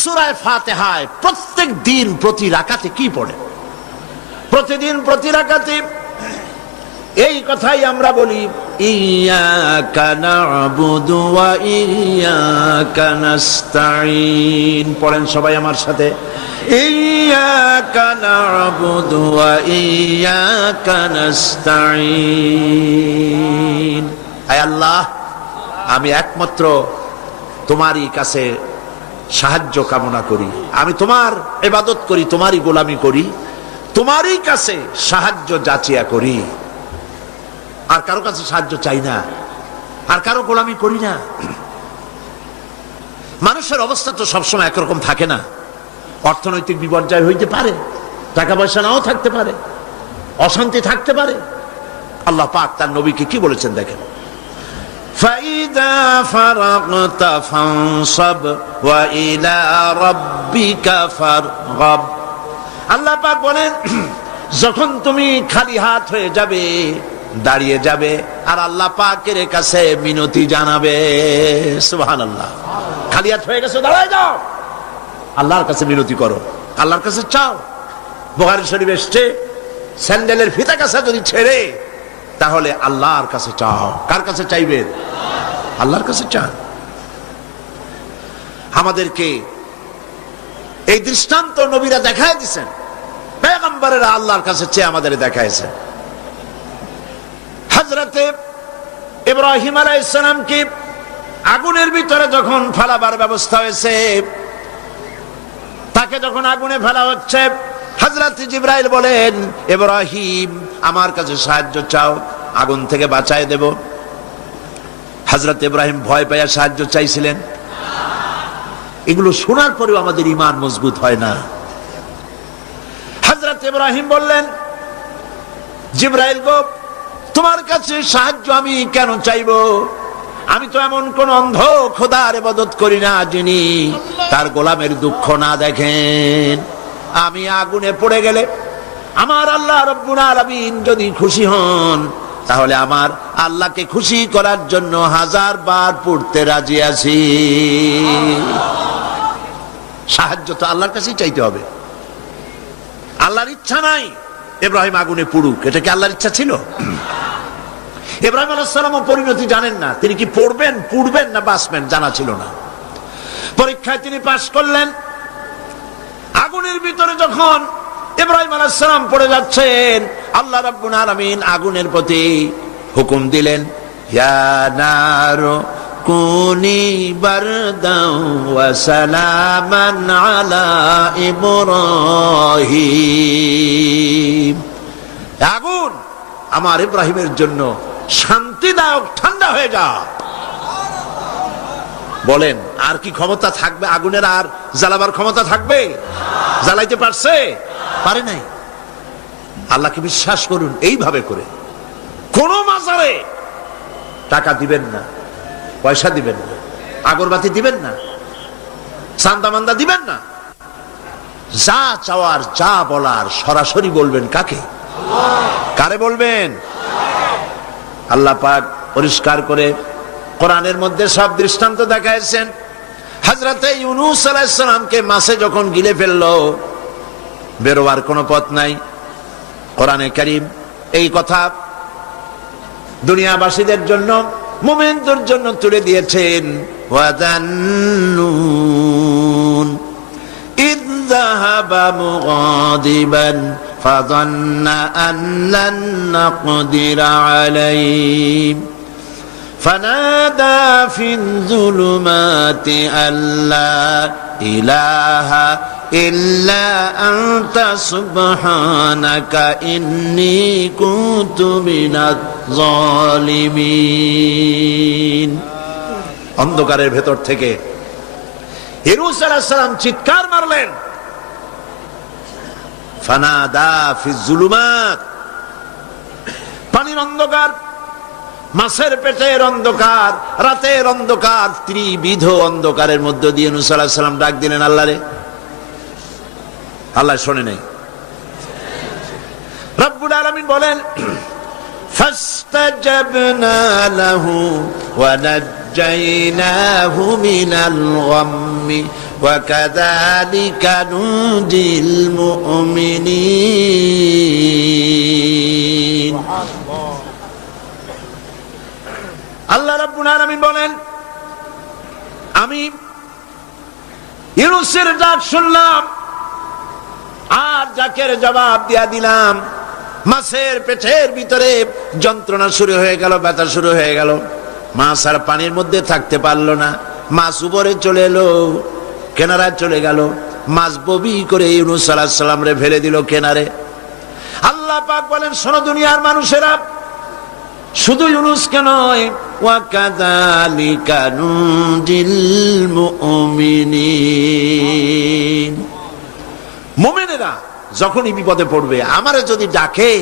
সূরা ফাতিহায় প্রত্যেক দিন প্রতি রাকাতে কি পড়ে? প্রতিদিন প্রতি রাকাতে এই কথাই আমরা বলি, ইয়্যাকা না'বুদু ওয়া ইয়্যাকা নাস্তাঈন। পড়েন সবাই আমার সাথে, ইয়্যাকা না'বুদু ওয়া ইয়্যাকা নাস্তাঈন। হে আল্লাহ, আমি একমাত্র তোমারই কাছে সাহায্য কামনা করি, আমি তোমার ইবাদত করি, তোমারই গোলামি করি, তোমারই কাছে সাহায্য যাচিয়া করি, আর কারো কাছে সাহায্য চাই না, আর কারো গোলামি করি না। মানুষের অবস্থা তো সবসময় একরকম থাকে না, অর্থনৈতিক বিপর্যয় হইতে পারে, টাকা পয়সা নাও থাকতে পারে, অশান্তি থাকতে পারে। আল্লাহ পাক তার নবীকে কি বলেছেন দেখেন, ফাইদা ফারাগতা ফানসাব ওয়া ইলা রাব্বিকা ফারগাব। আল্লাহ পাক বলেন, যখন তুমি খালি হাত হয়ে যাবে, দাঁড়িয়ে যাবে, আর আল্লাহ পাকের কাছে মিনতি জানাবে। সুবহানাল্লাহ। খালি হাত হয়ে গেছো, দাঁড়ায় যাও, আল্লাহর কাছে মিনতি করো, আল্লাহর কাছে চাও। বুখারী শরীফ এসেছে, স্যান্ডেলের ফিতা কাছে যদি ছেড়ে, তাহলে আল্লাহর কাছে চাও। কার কাছে চাইবেন? আল্লাহর কাছে চান। আমাদেরকে এই দৃষ্টান্ত নবীরা দেখায় দিয়েছেন, পয়গম্বরেরা আল্লাহর কাছে চেয়ে আমাদের দেখাইছেন। হযরতে ইব্রাহিম আলাইহিস সালামকে আগুনের ভিতরে যখন ফেলাবার ব্যবস্থা হয়েছে, তাকে যখন আগুনে ফেলা হচ্ছে, হযরত জিবরাইল বলেন, ইব্রাহিম আমার কাছে সাহায্য চাও, আগুন থেকে বাঁচায় দেব। হযরত ইব্রাহিম ভয় পেয়ে সাহায্য চাইছিলেন। এগুলো শোনার পরেও আমাদের ঈমান মজবুত হয় না। হযরত ইব্রাহিম বললেন, জিবরাইল গো, তোমার কাছে সাহায্য আমি কেন চাইবো? আমি তো এমন কোন অন্ধ খোদার ইবাদত করি না যিনি তার গোলামের দুঃখ না দেখেন। আমি আগুনে পড়ে গেলে আমার আল্লাহ রাব্বুল আলামিন যদি খুশি হন, তাহলে আমার আল্লাহকে খুশি করার জন্য 1000 বার পড়তে রাজি আছি। সাহায্য তো আল্লাহর কাছেই চাইতে হবে। আল্লাহর ইচ্ছা নাই ইব্রাহিম আগুনে পড়ুক, এটা কি আল্লাহর ইচ্ছা ছিল? ইব্রাহিম আলাইহিস সালামও পরিণতি জানেন না, তিনি কি পড়বেন, পুড়বেন না বাঁচবেন জানা ছিল না। পরীক্ষায় তিনি পাশ করলেন। আগুনের ভিতরে যখন ইব্রাহিম আলাইহিস সালাম পড়ে যাচ্ছেন, আল্লাহ রাব্বুল আলামিন আগুনের প্রতি হুকুম দিলেন, ইয়া নারু কুনি বারদাও ওয়া সালামান আলা ইব্রাহিম। আগুন, আমার ইব্রাহিমের জন্য শান্তিদায়ক ঠান্ডা হয়ে যা। বলেন, আর কি ক্ষমতা থাকবে আগুনের? আর জ্বালাবার ক্ষমতা থাকবে? জ্বালাইতে পারছে? পারে নাই। আল্লাহকে বিশ্বাস করুন এইভাবে করে। কোন মাজারে টাকা দিবেন না, পয়সা দিবেন না, আগরবাতি দিবেন না, চান্দা মান্দা দিবেন না। যা চাওয়ার, যা বলার সরাসরি বলবেন কাকে? কারে বলবেন? আল্লাহ পাক পরিষ্কার করে কোরআনের মধ্যে সব দৃষ্টান্ত দেখাইছেন। হযরতে ইউনূস আলাইহিস সালামকে মাছে যখন গিলে ফেললো, বেরোবার কোনো পথ নাই, কোরআনে কারীম এই কথা দুনিয়াবাসীদের জন্য, মুমিনদের জন্য তুলে দিয়েছেন। ওয়াযান্নুন ইয যাহাবা মুগাদিবান ফাযান্না আন লান নাকদিরা আলাইহি ফানাদা ফিল যুলুমাতি আল্লা ইলাহা ইল্লা আনতা সুবহানাকা ইন্নী কুনতু মিনাজ জালিমিন। অন্ধকারের ভেতর থেকে ইউনূস আলাইহিস সালাম চিৎকার মারলেন, ফানাদা ফিজ যুলুমাত, পানির অন্ধকার, মাছের পেটের অন্ধকার, রাতের অন্ধকার, ত্রিবিধ অন্ধকারের মধ্য দিয়ে ইউনূস আলাইহিস সালাম ডাক দিলেন আল্লাহরে। আল্লাহ শোনে নাই। রব্বুল আলামিন বলেন, ফাস্তাজাবনা লাহু ওয়া নাজ্জাইনাহু মিনাল গাম্মি ওয়াকাযালিকা নুজিল মুমিনিন। আল্লাহ রাব্বুল আলামিন বলেন, আমি ইউনূসের ডাক শুনলাম আর জাকের জবাব দিয়া দিলাম। মাছের পেটের ভিতরে যন্ত্রণা শুরু হয়ে গেল, ব্যথা শুরু হয়ে গেল। মাছ আর পানির মধ্যে থাকতে পারলো না। মাছ উপরে চলে এলো, কেনারায় চলে গেল। মাছ ববি করে ইউনূস আলাইহিস সালাম রে ফেলে দিল কেনারে। আল্লাহ পাক বলেন, শোনো দুনিয়ার মানুষেরা, শুধু ইউনূসকে নয়, ওয়াকাযালিকা নুজিল মুমিনিন। মুমিনেরা যখনই বিপদে পড়বে, আমারে যদি ডাকে,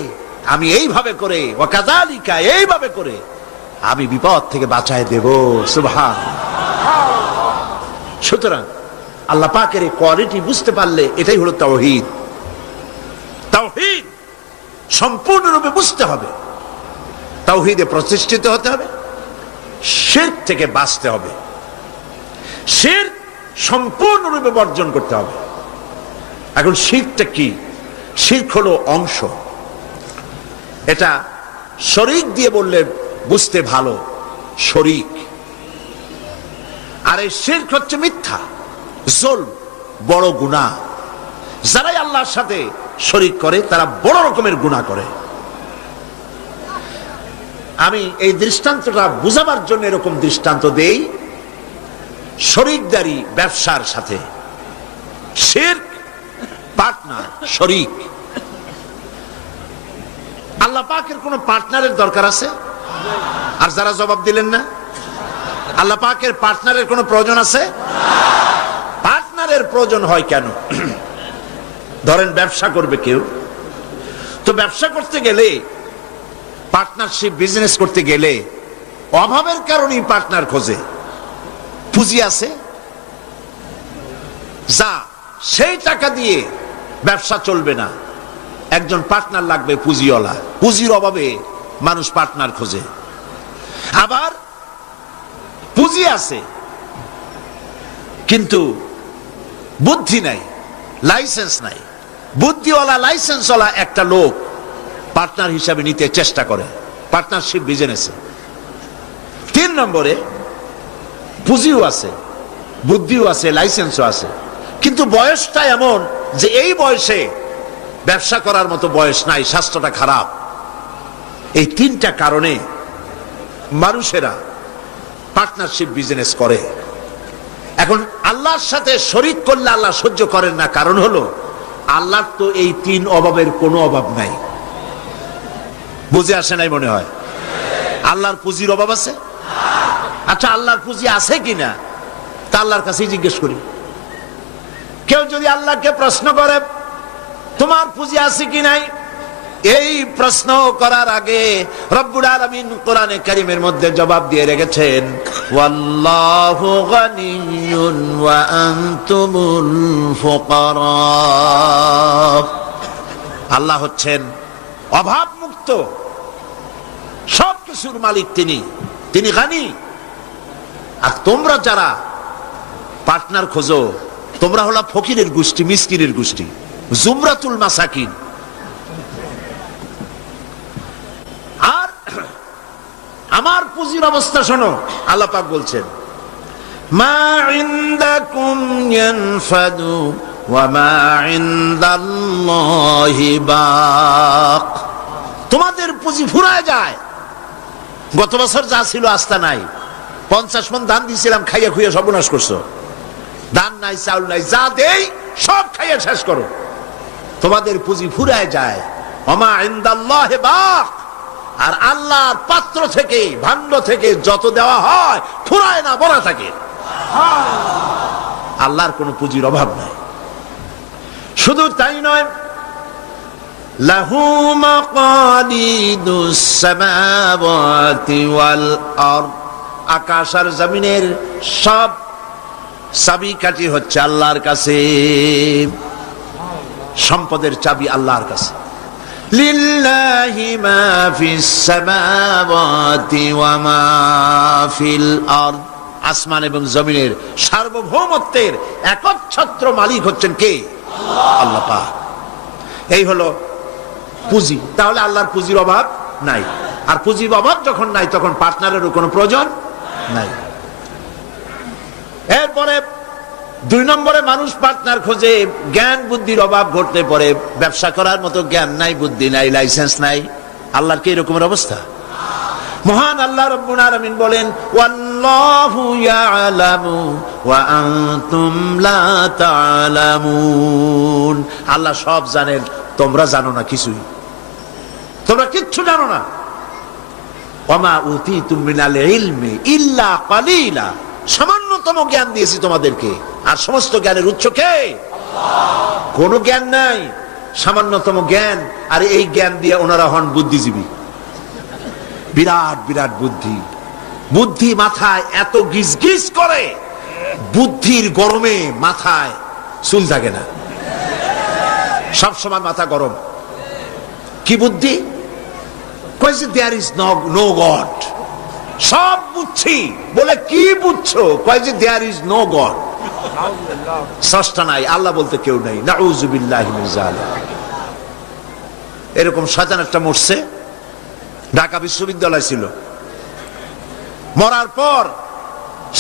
আমি এইভাবে করে, ওয়াকাযালিকা এইভাবে করে আমি বিপদ থেকে বাঁচায় দেব। সুবহানাল্লাহ। সুতরাং আল্লাহ পাকের এই কোয়ালিটি বুঝতে পারলে এটাই হলো তাওহীদ। তাওহীদ সম্পূর্ণরূপে বুঝতে হবে, তাওহীদে প্রতিষ্ঠিত হতে হবে, শিরক থেকে বাঁচতে হবে, শিরক সম্পূর্ণরূপে বর্জন করতে হবে। এখন শিরকটা কি? শিরক হলো অংশ। এটা শরীক দিয়ে বললে বুঝতে ভালো, শরীক। আর এই শিরক হচ্ছে মিথ্যা, জুলম, বড় গুনাহ। যারাই আল্লাহর সাথে শরীক করে তারা বড় রকমের গুনাহ করে। আমি এই দৃষ্টান্তটা বুঝাবার জন্য এরকম দৃষ্টান্ত দেই। শরীকদারি ব্যবসার সাথে, শিরক পার্টনার, শরীক। আল্লাহ পাকের কোন পার্টনারের দরকার আছে? আর যারা জবাব দিলেন না, আল্লাহ পাকের পার্টনারের কোন প্রয়োজন আছে? পার্টনারের প্রয়োজন হয় কেন? ধরেন ব্যবসা করবে কেউ, তো ব্যবসা করতে গেলে, পার্টনারশিপ বিজনেস করতে গেলে অভাবের কারণেই পার্টনার খোঁজে। পুঁজি আছে যা, সেই টাকা দিয়ে ব্যবসা চলবে না, একজন পার্টনার লাগবে পুঁজিওয়ালা। পুঁজির অভাবে মানুষ পার্টনার খোঁজে। আবার পুঁজি আছে কিন্তু বুদ্ধি নাই, লাইসেন্স নাই। বুদ্ধিওয়ালা লাইসেন্সওয়ালা একটা লোক পার্টনার হিসাবে নিতে চেষ্টা করে পার্টনারশিপ বিজনেসে। 3 নম্বরে পুঁজিও আছে, বুদ্ধিও আছে, লাইসেন্সও আছে, কিন্তু বয়সটা এমন যে এই বয়সে ব্যবসা করার মতো বয়স নাই, স্বাস্থ্যটা খারাপ। এই 3টা কারণে মানুষেরা পার্টনারশিপ বিজনেস করে। এখন আল্লাহর সাথে শরীক করলে আল্লাহ সহ্য করেন না, কারণ হলো আল্লাহর তো এই 3 অভাবের কোনো অভাব নাই। বুঝে আসে নাই মনে হয়? আল্লাহর পুঁজির অভাব আছে? আচ্ছা, আল্লাহর পুঁজি আছে কিনা তা আল্লাহর কাছেই জিজ্ঞেস করি। কেউ যদি আল্লাহকে প্রশ্ন করে তোমার পুঁজি আছে কি নাই, এই প্রশ্ন করার আগে রব্বুল আলামিন কোরআনে কারীমের মধ্যে জবাব দিয়ে রেখেছেন, ওয়াল্লাহু গানিয়্যুন ওয়া আনতুমুল ফুকারা। আল্লাহ হচ্ছেন অভাব মুক্ত, সবকিছুর মালিক তিনি, তিনি গানি। আর তোমরা যারা পার্টনার খোঁজো, তোমরা হলো ফকিরের গোষ্ঠী, মিসকিনের গোষ্ঠী, জুমরাতুল মাসাকিন। আর আমার পুঁজির অবস্থা শোনো, আল্লাহ পাক বলছেন, মা ইনদাকুম ইয়ানফাদু ওয়া মা ইনদাল্লাহি বাক। তোমাদের পুঁজি ফুরায় যায়। গত বছর যা ছিল আস্থা নাই, 50 মণ ধান দিয়েছিলাম, খাইয়া খুইয়া সর্বনাশ করছো। ধান নাই, চাউল নাই, যা দেই সব খাইয়া শেষ করো। তোমাদের পুঁজি ফুরায় যায়। ওমা ইনদাল্লাহি বাক। আর আল্লাহর পাত্র থেকে, ভাণ্ড থেকে যত দেওয়া হয় ফুরায় না, ভরা থাকে। আল্লাহর কোনো পুঁজির অভাব নাই। শুধু তাই নয়, লাহু মাকালিদুস সামাওয়াতি ওয়াল আরদ। আকাশ আর জমিনের সব চাবিকাঠি হচ্ছে আল্লাহর কাছে। সম্পদের চাবি আল্লাহর কাছে। লিল্লাহি মা ফিস সামাওয়াতি ওয়া মা ফিল আরদ। আসমান এবং জমিনের সার্বভৌমত্বের একচ্ছত্র মালিক হচ্ছেন কে? আল্লাহ পাক। এই হলো পুঁজি। তাহলে আল্লাহর পুঁজির অভাব নাই। আর পুঁজির অভাব যখন নাই তখন পার্টনারেরও কোনো প্রয়োজন নাই। এরপরে 2 নম্বরে মানুষ পার্টনার খোঁজে, জ্ঞান বুদ্ধির অভাব ঘটতে পারে। ব্যবসা করার মতো জ্ঞান নাই, বুদ্ধি নাই, লাইসেন্স নাই। আল্লাহর কি এরকমের অবস্থা? মহান আল্লাহ রাব্বুল আলামিন বলেন, ওয়াল্লাহু ইয়ালামু ওয়া আনতুম লা তা'লামুন। আল্লাহ সব জানেন, তোমরা জানো না কিছুই, তোমরা কিচ্ছু জানো না। ওয়ামা উতীতুম মিনাল ইলমি ইল্লা কালিলা। সামান্যতম জ্ঞান দিয়েছি তোমাদেরকে, আর সমস্ত জ্ঞানের উৎস কে? আল্লাহ। কোনো জ্ঞান নাই, সামান্যতম জ্ঞান। আর এই জ্ঞান দিয়ে ওনারা হন বুদ্ধিজীবী। বিরাট বিরাট বুদ্ধি। বুদ্ধি মাথায় এত গিজ গিজ করে, বুদ্ধির গরমে মাথায় চুল থাকে না, সবসময় মাথা গরম। কি বুদ্ধি? কইছে দেয়ার ইজ নো গড। সব বুঝছি বলে কি বুঝছো? কইছে দেয়ার ইজ নো গড। স্রষ্টা নাই, আল্লাহ বলতে কেউ নাই। নাউযুবিল্লাহি মিন যালিক। এরকম শয়তান একটা মরছে, ঢাকা বিশ্ববিদ্যালয় ছিল। মরার পর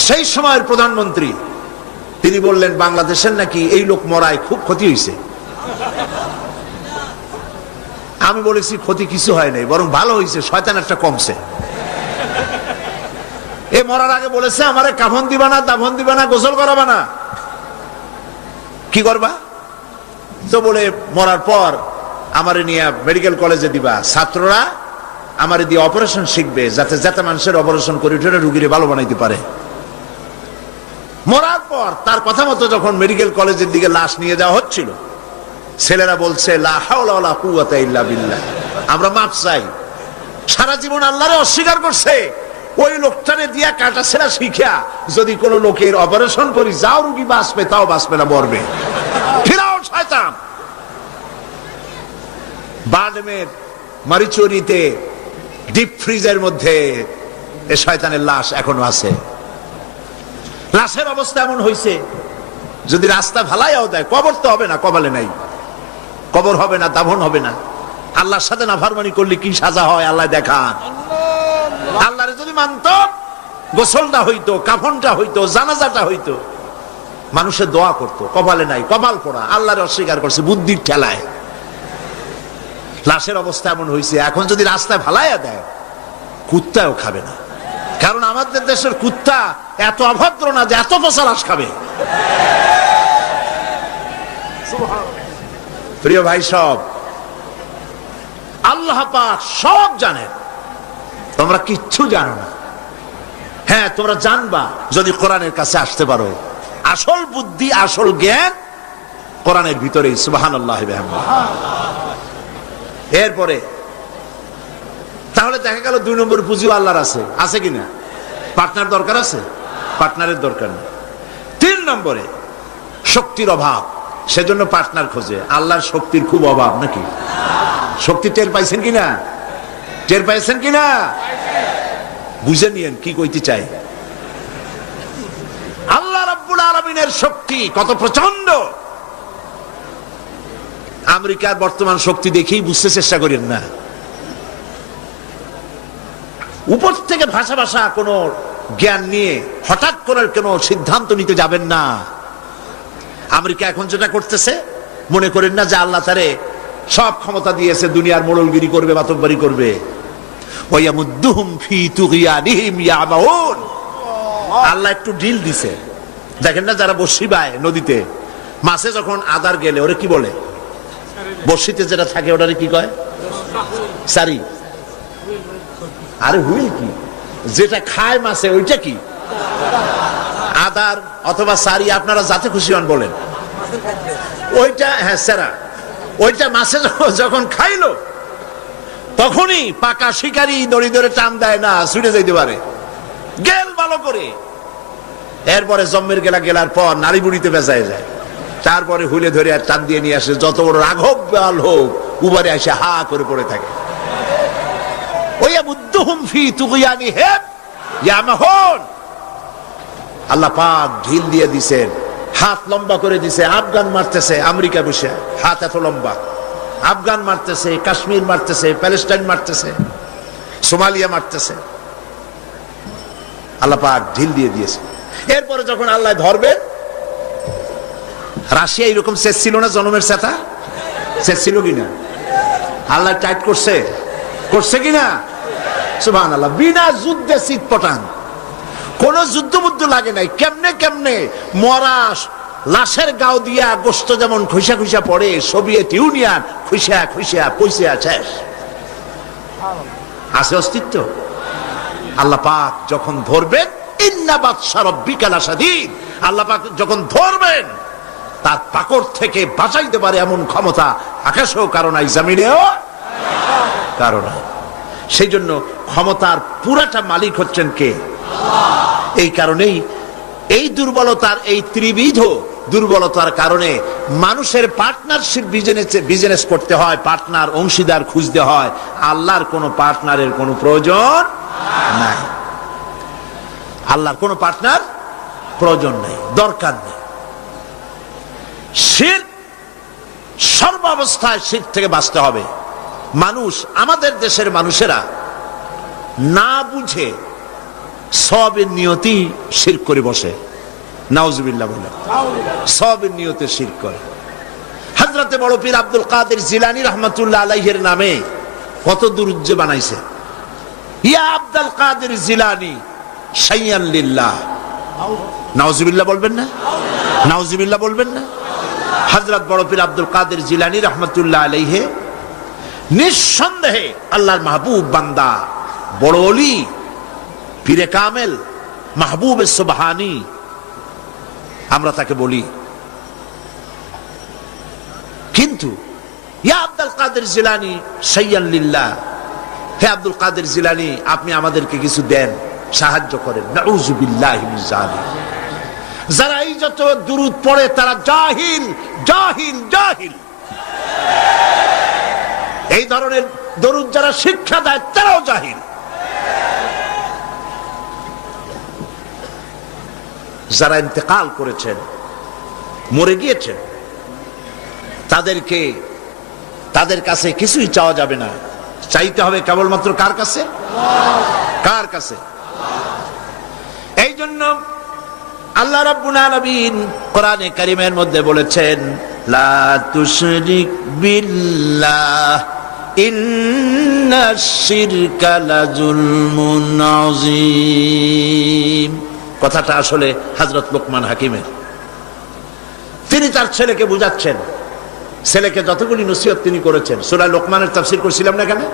সেই সময়ের প্রধানমন্ত্রী তিনি বললেন, বাংলাদেশের নাকি এই লোক মরায় খুব ক্ষতি হয়েছে। আমি বলেছি ক্ষতি কিছু হয় নাই, বরং ভালো হয়েছে, শয়তান একটা কমছে। এ মরার আগে বলেছে, আমারে কাফন দিবা না, দাফন দিবা না, গোসল করাবা না। কি করবা? তো বলে মরার পর আমারে নিয়ে মেডিকেল কলেজে দিবা, ছাত্ররা আমারে দিয়ে অপারেশন শিখবে, যাতে যাতে মানুষের অপারেশন করে উঠে রুগীরে ভালো বানাইতে পারে। মরার পর তার কথা মতো যখন মেডিকেল কলেজের দিকে লাশ নিয়ে যাওয়া হচ্ছিল, ছেলেরা বলছে, লা হাওলা ওয়ালা কুওয়াতা ইল্লা বিল্লাহ, আমরা মাপ চাই। সারা জীবন আল্লাহরে অস্বীকার করছে। ওই লোকটারে দিয়া কাটা ছেঁড়া শিখা যদি কোন লোকের অপারেশন করি, যাও রুগী বাঁচবে, তাও বাঁচবে না, মরবে। ফিরাও শয়তান। বাডমের মারিচুরিতে ডিপ ফ্রিজের মধ্যে এ শয়তানের লাশ এখনো আছে। লাশের অবস্থা এমন হয়েছে, যদি রাস্তা ভালাইয়াও দেয়, কবর তো হবে না, কপালে নাই, কবর হবে না, দাফন হবে না। আল্লাহর সাথে নাফরমানি করলে কি সাজা হয় আল্লাহ দেখান। আল্লাহরে যদি মানত, গোসলটা হইতো, কাফনটা হইতো, জানাজাটা হইতো, মানুষের দোয়া করতো। কপালে নাই, কপাল পোড়া, আল্লাহরে অস্বীকার করছে বুদ্ধির ঠেলায়। লাশের অবস্থা এমন হয়েছে, এখন যদি রাস্তায় ভালাইয়া দেয়, কুত্তাও খাবে না। কারণ আমাদের দেশের কুত্তা এত অভদ্র না যে এত পচা লাশ খাবে। প্রিয় ভাই, সব আল্লাহ পাক সব জানেন, তোমরা কিচ্ছু জানো না। হ্যাঁ, তোমরা জানবা যদি কোরআনের কাছে আসতে পারো। আসল বুদ্ধি, আসল জ্ঞান কোরআনের ভিতরেই। সুবহানাল্লাহ। এরপরে তাহলে দেখা গেল 2 নম্বর পুঁজি আল্লাহর আছে। আছে কিনা? পার্টনার দরকার আছে? পার্টনারের দরকার নেই। 3 নম্বরে শক্তির অভাব, সেজন্য পার্টনার খোঁজে। আল্লাহর শক্তির খুব অভাব নাকি? শক্তি টের পাইছেন কিনা? টের পাইছেন কিনা? বুঝে নিয়েন কি কইতে চাই। আল্লাহ রাব্বুল আলামিনের শক্তি কত প্রচন্ড। আমেরিকার বর্তমান শক্তি দেখেই বুঝতে চেষ্টা করেন না। উপর থেকে ভাষা ভাষা কোন জ্ঞান নিয়ে হঠাৎ করে কোন সিদ্ধান্ত নিতে যাবেন না। আমেরিকা এখন যেটা করতেছে, মনে করেন না যে আল্লাহ তারে সব ক্ষমতা দিয়েছে, দুনিয়ার মোড়লগিরি করবে, বাতকবাড়ি করবে। ওয়ায়ামুদ্দুহুম ফি তুগয়ানিহিম ইয়ামাউন। আল্লাহ একটু ডিল দিছে। দেখেন না, যারা বড়শি বায় নদীতে, মাছে যখন আদার গেলে ওরে কি বলে? বড়শিতে যেটা থাকে ওটারে কি কয়? সারি। আরে হুইল কি? যেটা খায় মাছে ওইটা কি? আদার অথবা সারি, আপনারা যাতে খুশি হন বলেন। ওইটা, হ্যাঁ, সেরা। ওইটা মাছে যখন খাইলো, তখনই পাকা শিকারী দড়ি ধরে টান দেয় না, ছুটে যাইতে পারে, গেল ভালো করে। এরপরে জম্মের গেলার পর নারী বুড়িতে বেজায় যায়। তারপরে হুইলে ধরে আর টান দিয়ে নিয়ে আসে। যত বড় রাঘব বাল হোক, উবারে এসে হা করে পড়ে থাকে। ওয়ায়ামুদ্দুহুম ফি তুগয়ানিহিম ইয়ামাহুন। আল্লাহ পাক ঢিল দিয়ে দিছেন, হাত লম্বা করে দিছে, আফগান মারতেছে আমেরিকা বসে, হাত এত লম্বা, আফগান মারতেছে, কাশ্মীর মারতেছে, প্যালেস্টাইন মারতেছে, সোমালিয়া মারতেছে, আল্লাহ পাক ঢিল দিয়ে দিয়েছে। এরপরে যখন আল্লাহ ধরবেন, রাশিয়া এরকম শেষ ছিল না, জনমের সেটা শেষ ছিল কিনা? আল্লাহ টাইট করছে, করছে কিনা? সুবহানাল্লাহ। বিনা যুদ্ধে চিৎপটাং, কোন যুদ্ধ বুদ্ধ লাগে নাই। কেমনে কেমনে মরা লাশের গাও দিয়া গোস্ত যেমন খুইসা খুইসা পড়ে, সোভিয়েত ইউনিয়ন খুইসা খুইসা পয়সা শেষ। আছে অস্তিত্ব? আল্লাহ পাক যখন ধরবেন, ইন্না বাতশা রাব্বিকা লাশাদীদ, আল্লাহ পাক যখন ধরবেন তার পাকড় থেকে বাঁচাইতে পারে এমন ক্ষমতা আকাশেও কারো নাই, জমিনেও কারো নাই। সেই জন্য ক্ষমতার পুরাটা মালিক হচ্ছেন কে? এই কারণেই দুর্বলতার, এই ত্রিবিধ দুর্বলতার কারণে মানুষের পার্টনারশিপ বিজনেস করতে হয়, পার্টনার অংশীদার খুঁজতে হয়। আল্লাহর কোনো পার্টনারের কোনো প্রয়োজন নাই, আল্লাহর কোনো পার্টনার প্রয়োজন নেই, দরকার নেই। শিরক, সর্বাবস্থায় শিরক থেকে বাঁচতে হবে। মানুষ, আমাদের দেশের মানুষেরা না বুঝে সবের নিয়তি শিরক করে বসে, নাউজুবিল্লাহ বলে সবের নিয়তে শিরক করে। হযরতে বড় পীর আব্দুল কাদের জিলানী রাহমাতুল্লাহ আলাইহির নামে কত দুরূদ বানাইছে। ইয়া আব্দুল কাদের জিলানী শাইয়ান লিল্লাহ, নাউজুবিল্লাহ বলবেন না? নাউজুবিল্লাহ বলবেন না? হযরত বড় পীর আব্দুল কাদের জিলানী রাহমাতুল্লাহ আলাইহি নিঃসন্দেহে আল্লাহর মাহবুব বান্দা, বড় ওলি, পীরে কামেল, মাহবুব সুবহানী আমরা তাকে বলি। কিন্তু ইয়া আব্দুল কাদের জিলানী শাইয়ান লিল্লাহ, হে আব্দুল কাদের জিলানী আপনি আমাদেরকে কিছু দেন, সাহায্য করেন। নাউযুবিল্লাহি মিন যালিক। যারা এই যত দুরূদ পড়ে তারা জাহিল, জাহিল, জাহিল। এই ধরনের দরুদ যারা শিক্ষা দেয় তারাও জাহিল। যারা ইন্তেকাল করেছেন, মরে গিয়েছেন, তাদের কাছে কিছুই চাওয়া যাবে না, চাইতে হবে কেবলমাত্র কার কাছে? কার কাছে? এই জন্য আল্লাহ রাব্বুল আলামিন কোরআনে কারীমের মধ্যে বলেছেন, লা তুশরিক বিল্লাহ ইন্নাশ শিরকা লাযুলমুন আযীম। কথাটা আসলে হযরত লোকমান হাকিমের। তিনি তার ছেলেকে বুঝাচ্ছেন, ছেলেকে যতগুলি নসিহত তিনি করেছেন। সূরা লোকমানের তাফসীর করছিলাম না এখানে,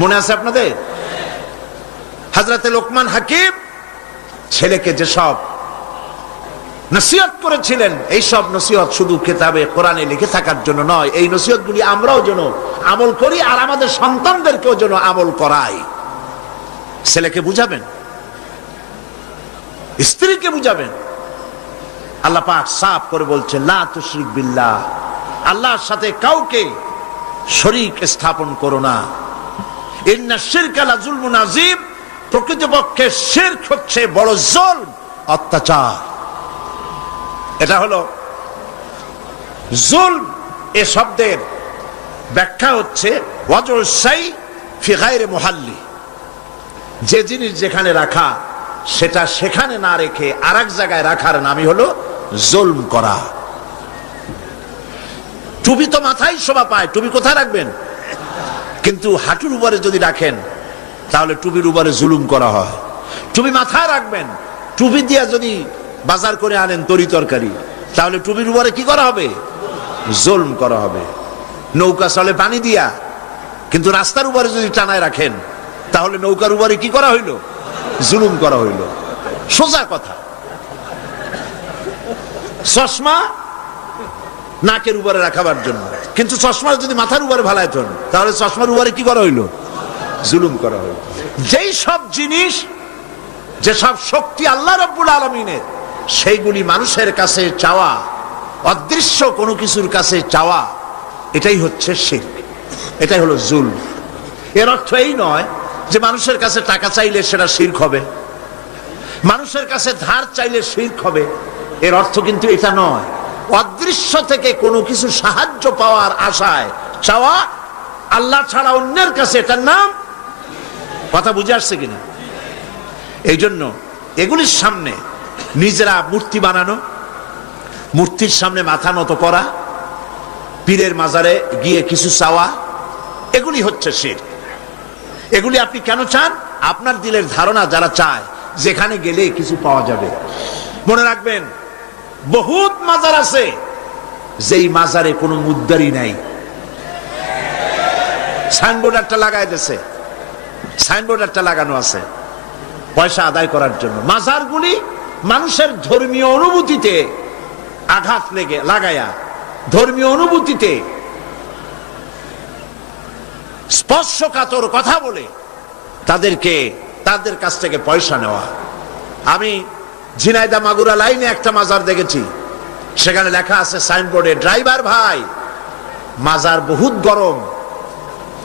মনে আছে আপনাদের? হযরত লোকমান হাকিম ছেলেকে যেসব নসিহত করেছিলেন, এই সব নসিহত শুধু কিতাবে কোরআনে লিখে থাকার জন্য নয়, এই নসিহতগুলি আমরাও যেন আমল করি আর আমাদের সন্তানদেরকেও যেন আমল করাই। ছেলেকে বুঝাবেন, স্ত্রীকে বুঝাবেন। আল্লাহ পাক সাফ করে বলছেন, লা তুশরিক বিল্লাহ, আল্লাহর সাথে কাউকে শরীক স্থাপন করো না। ইন্নাশ শিরকা লাযুলমুন আযীম, প্রকৃতপক্ষে শিরক হচ্ছে বড় জুলম, অত্যাচার। এটা হলো জুলম। এ শব্দের ব্যাখ্যা হচ্ছে ওয়াজউল শাই ফি গায়রি মুহাল্লি, যে জিনিস যেখানে রাখা সেটা সেখানে না রেখে আরেক জায়গায় রাখার নামই হলো জুলম করা। টুপি তো মাথায় শোভা পায়, টুপি কোথায় রাখবেন? কিন্তু হাঁটুর উপরে যদি রাখেন তাহলে টুপির উপরে জুলুম করা হয়। টুপি মাথায় রাখবেন, টুপি দিয়ে যদি বাজার করে আনেন তরি তরকারি, তাহলে টুপির উপরে কি করা হবে? জুলম করা হবে। নৌকা চলে পানি দিয়া, কিন্তু রাস্তার উপরে যদি টানায় রাখেন তাহলে নৌকার উপরে কি করা হইল? জুলুম করা হইল। সোজা কথা। চশমা নাকের উপরে রাখাবার জন্য, কিন্তু চশমা যদি মাথার উপরে ভালাইতেন তাহলে চশমার উপরে কি করা হইল? জুলুম করা হইল। যেই সব জিনিস, যেসব শক্তি আল্লাহ রাব্বুল আলামিনের, সেইগুলি মানুষের কাছে চাওয়া, অদৃশ্য কোনো কিছুর কাছে চাওয়া, এটাই হচ্ছে শিরক, এটাই হলো জুলম। এর অর্থ এই নয় যে মানুষের কাছে টাকা চাইলে সেটা শিরক হবে। মানুষের কাছে ধার চাইলে শিরক হবে, এর অর্থ কিন্তু এটা নয়। অদৃশ্য থেকে কোনো কিছু সাহায্য পাওয়ার আশায় চাওয়া আল্লাহ ছাড়া অন্যের কাছে, এটার নাম, কথা বুঝে আসছে কিনা? এই জন্য এগুলির সামনে নিজেরা মূর্তি বানানো, মূর্তির সামনে মাথা নত করা, পীরের মাজারে গিয়ে কিছু চাওয়া, এগুলি হচ্ছে শিরক। এগুলি আপনি কেন চান? আপনার দিলের ধারণা যারা চায় যেখানে গেলে কিছু পাওয়া যাবে। মনে রাখবেন, বহুত মাজার আছে যেই মাজারে কোনো মুদ্দারি নাই। সাইনবোর্ড একটা লাগাই দিয়েছে, সাইনবোর্ড একটা লাগানো আছে পয়সা আদায় করার জন্য। মাজারগুলি মানুষের ধর্মীয় অনুভূতিতে আঘাত লাগায়া, ধর্মীয় অনুভূতিতে স্পর্শকাতর কথা বলে তাদের কাছ থেকে পয়সা নেওয়া। আমি ঝিনাইদা মাগুরা লাইনে একটা মাজার দেখেছি, সেখানে লেখা আছে সাইনবোর্ডে, ড্রাইভার ভাই মাজার বহুত গরম,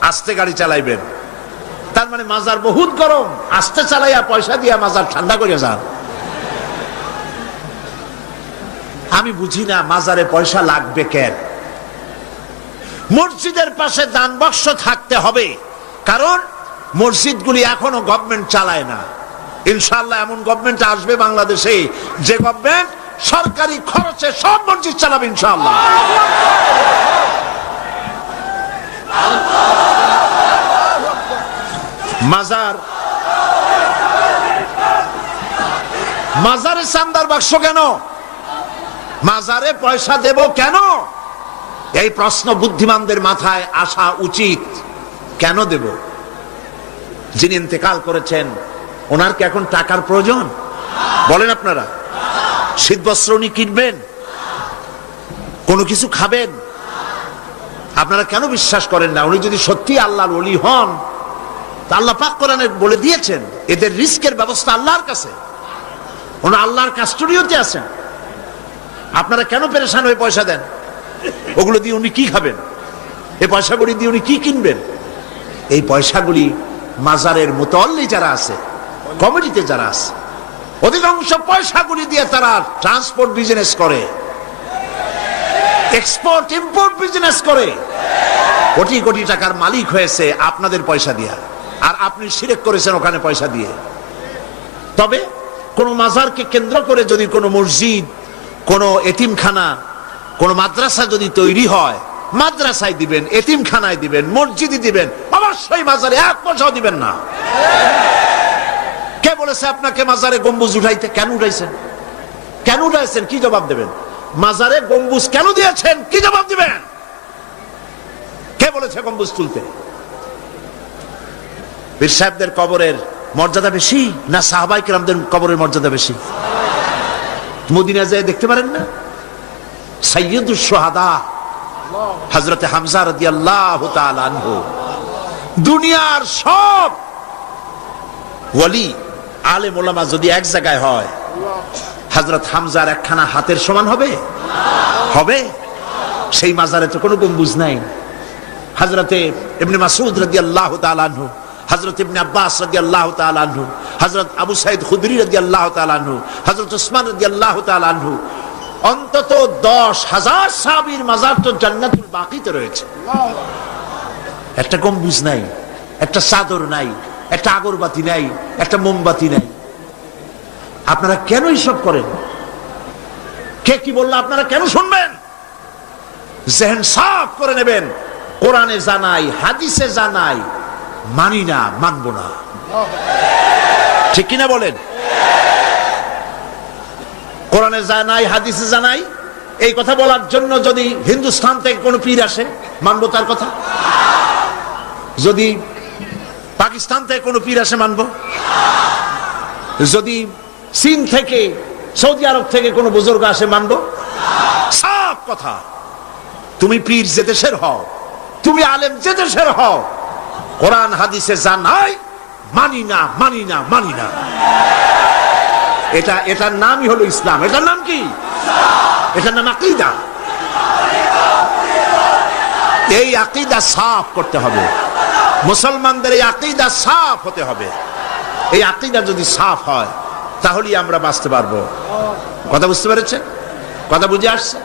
আস্তে গাড়ি চালাইবেন। তার মানে মাজার বহুত গরম, আস্তে চালাইয়া পয়সা দিয়া মাজার ঠান্ডা করে যান। আমি বুঝি না মাজারে পয়সা লাগবে কেন। মসজিদের পাশে দান বাক্স থাকতে হবে, কারণ মসজিদগুলি এখনো গভর্নমেন্ট চালায় না। ইনশাআল্লাহ এমন গভর্নমেন্ট আসবে বাংলাদেশে যে গভর্নমেন্ট সরকারি খরচে সব মসজিদ চালাবে ইনশাআল্লাহ। মাজারে চান্দার বাক্স কেন? মাজারে পয়সা দেব কেন? এই প্রশ্ন বুদ্ধিমানদের মাথায় আসা উচিত। কেন দেব? যিনি ইন্তেকাল করেছেন ওনার কি এখন টাকার প্রয়োজন? বলেন আপনারা। শীতবস্ত্র উনি কিনবেন, কোনো কিছু খাবেন, আপনারা কেন বিশ্বাস করেন না? উনি যদি সত্যি আল্লাহর ওলি হন, তা আল্লাহ পাক কোরআনে বলে দিয়েছেন এদের রিস্কের ব্যবস্থা আল্লাহর কাছে, ওনা আল্লাহর কাস্টোডিওতে আছেন। আপনারা কেন পেরেশান হয়ে পয়সা দেন? ওগুলো দিয়ে উনি কি খাবেন? এই পয়সাগুলি দিয়ে উনি কি কিনবেন? এই পয়সাগুলি মাজারের মুতাল্লি যারা আছে, কমিটিতে যারা আছে, অধিকাংশ পয়সাগুলি দিয়ে তারা ট্রান্সপোর্ট বিজনেস করে, এক্সপোর্ট ইম্পোর্ট বিজনেস করে, কোটি কোটি টাকার মালিক হয়েছে আপনাদের পয়সা দিয়া, আর আপনি শিরক করেছেন ওখানে পয়সা দিয়ে। তবে কোন মাজারকে কেন্দ্র করে যদি কোনো মসজিদ, কোনো এতিমখানা, কোন মাদ্রাসা যদি তৈরি হয়, মাদ্রাসায় দিবেন, এতিমখানায় দিবেন, মসজিদে দিবেন, অবশ্যই মাজারে এক পয়সাও দিবেন না। কে বলেছে আপনাকে মাজারে গম্বুজ উঠাইতে? কেন উঠাইছেন? কেন উঠাইছেন? কি জবাব দেবেন? মাজারে গম্বুজ কেন দিয়েছেন? কি জবাব দিবেন? কে বলেছে গম্বুজ তুলতে? পীর সাহেবদের কবরের মর্যাদা বেশি না সাহাবায়ে কেরামদের কবরের মর্যাদা বেশি? মদিনা যায় দেখতে পারেন না? সাইয়্যিদুশ শুহাদা হযরত হামজা রাদিয়াল্লাহু তাআলা আনহু, দুনিয়ার সব ওয়ালি আলেম ওলামা যদি এক জায়গায় হয়, হযরত হামজার একখানা হাতের সমান হবে? হবে? সেই মাজারে তো কোনো গম্বুজ নাই। হযরতে ইবনে মাসউদ রাদিয়াল্লাহু তাআলা আনহু, হযরত ইবনে আব্বাস রাদিয়াল্লাহু তাআলা আনহু, হযরত আবু সাঈদ খুদরি রাদিয়াল্লাহু তাআলা আনহু, হযরত উসমান রাদিয়াল্লাহু তাআলা আনহু, অন্তত 10,000 সাহাবীর মাজার তো জান্নাতুল বাকিতে রয়েছে। একটা গম্বুজ নাই, একটা চাদর নাই, একটা আগরবাতি নাই, একটা মোমবাতি নাই। আপনারা কেন এইসব করেন? কে কি বললো আপনারা কেন শুনবেন? জেহেন সাফ করে নেবেন। কোরআনে জানাই, হাদিসে জানাই, মানি না, মানবো না। ঠিক কিনা বলেন? কোরআনে জানাই, হাদিসে জানাই, এই কথা বলার জন্য যদি হিন্দুস্তান থেকে কোনো পীর আসে, মানবো তার কথা? যদি পাকিস্তান থেকে কোনো পীর আসে, মানবো? যদি চীন থেকে, সৌদি আরব থেকে কোনো বুজুর্গ আসে, মানবো? সব কথা। তুমি পীর যে দেশের হও, তুমি আলেম যে দেশের হও, কোরআন হাদিসে জানাই, মানি না, মানি না, মানি না। এটার নামই হলো ইসলাম। এটার নাম কি? এটার নাম আকীদা। এই আকীদা সাফ করতে হবে। মুসলমানদের এই আকীদা সাফ হতে হবে। এই আকীদা যদি সাফ হয়, তাহলেই আমরা বাঁচতে পারবো। কথা বুঝতে পেরেছেন? কথা বুঝে আসছে?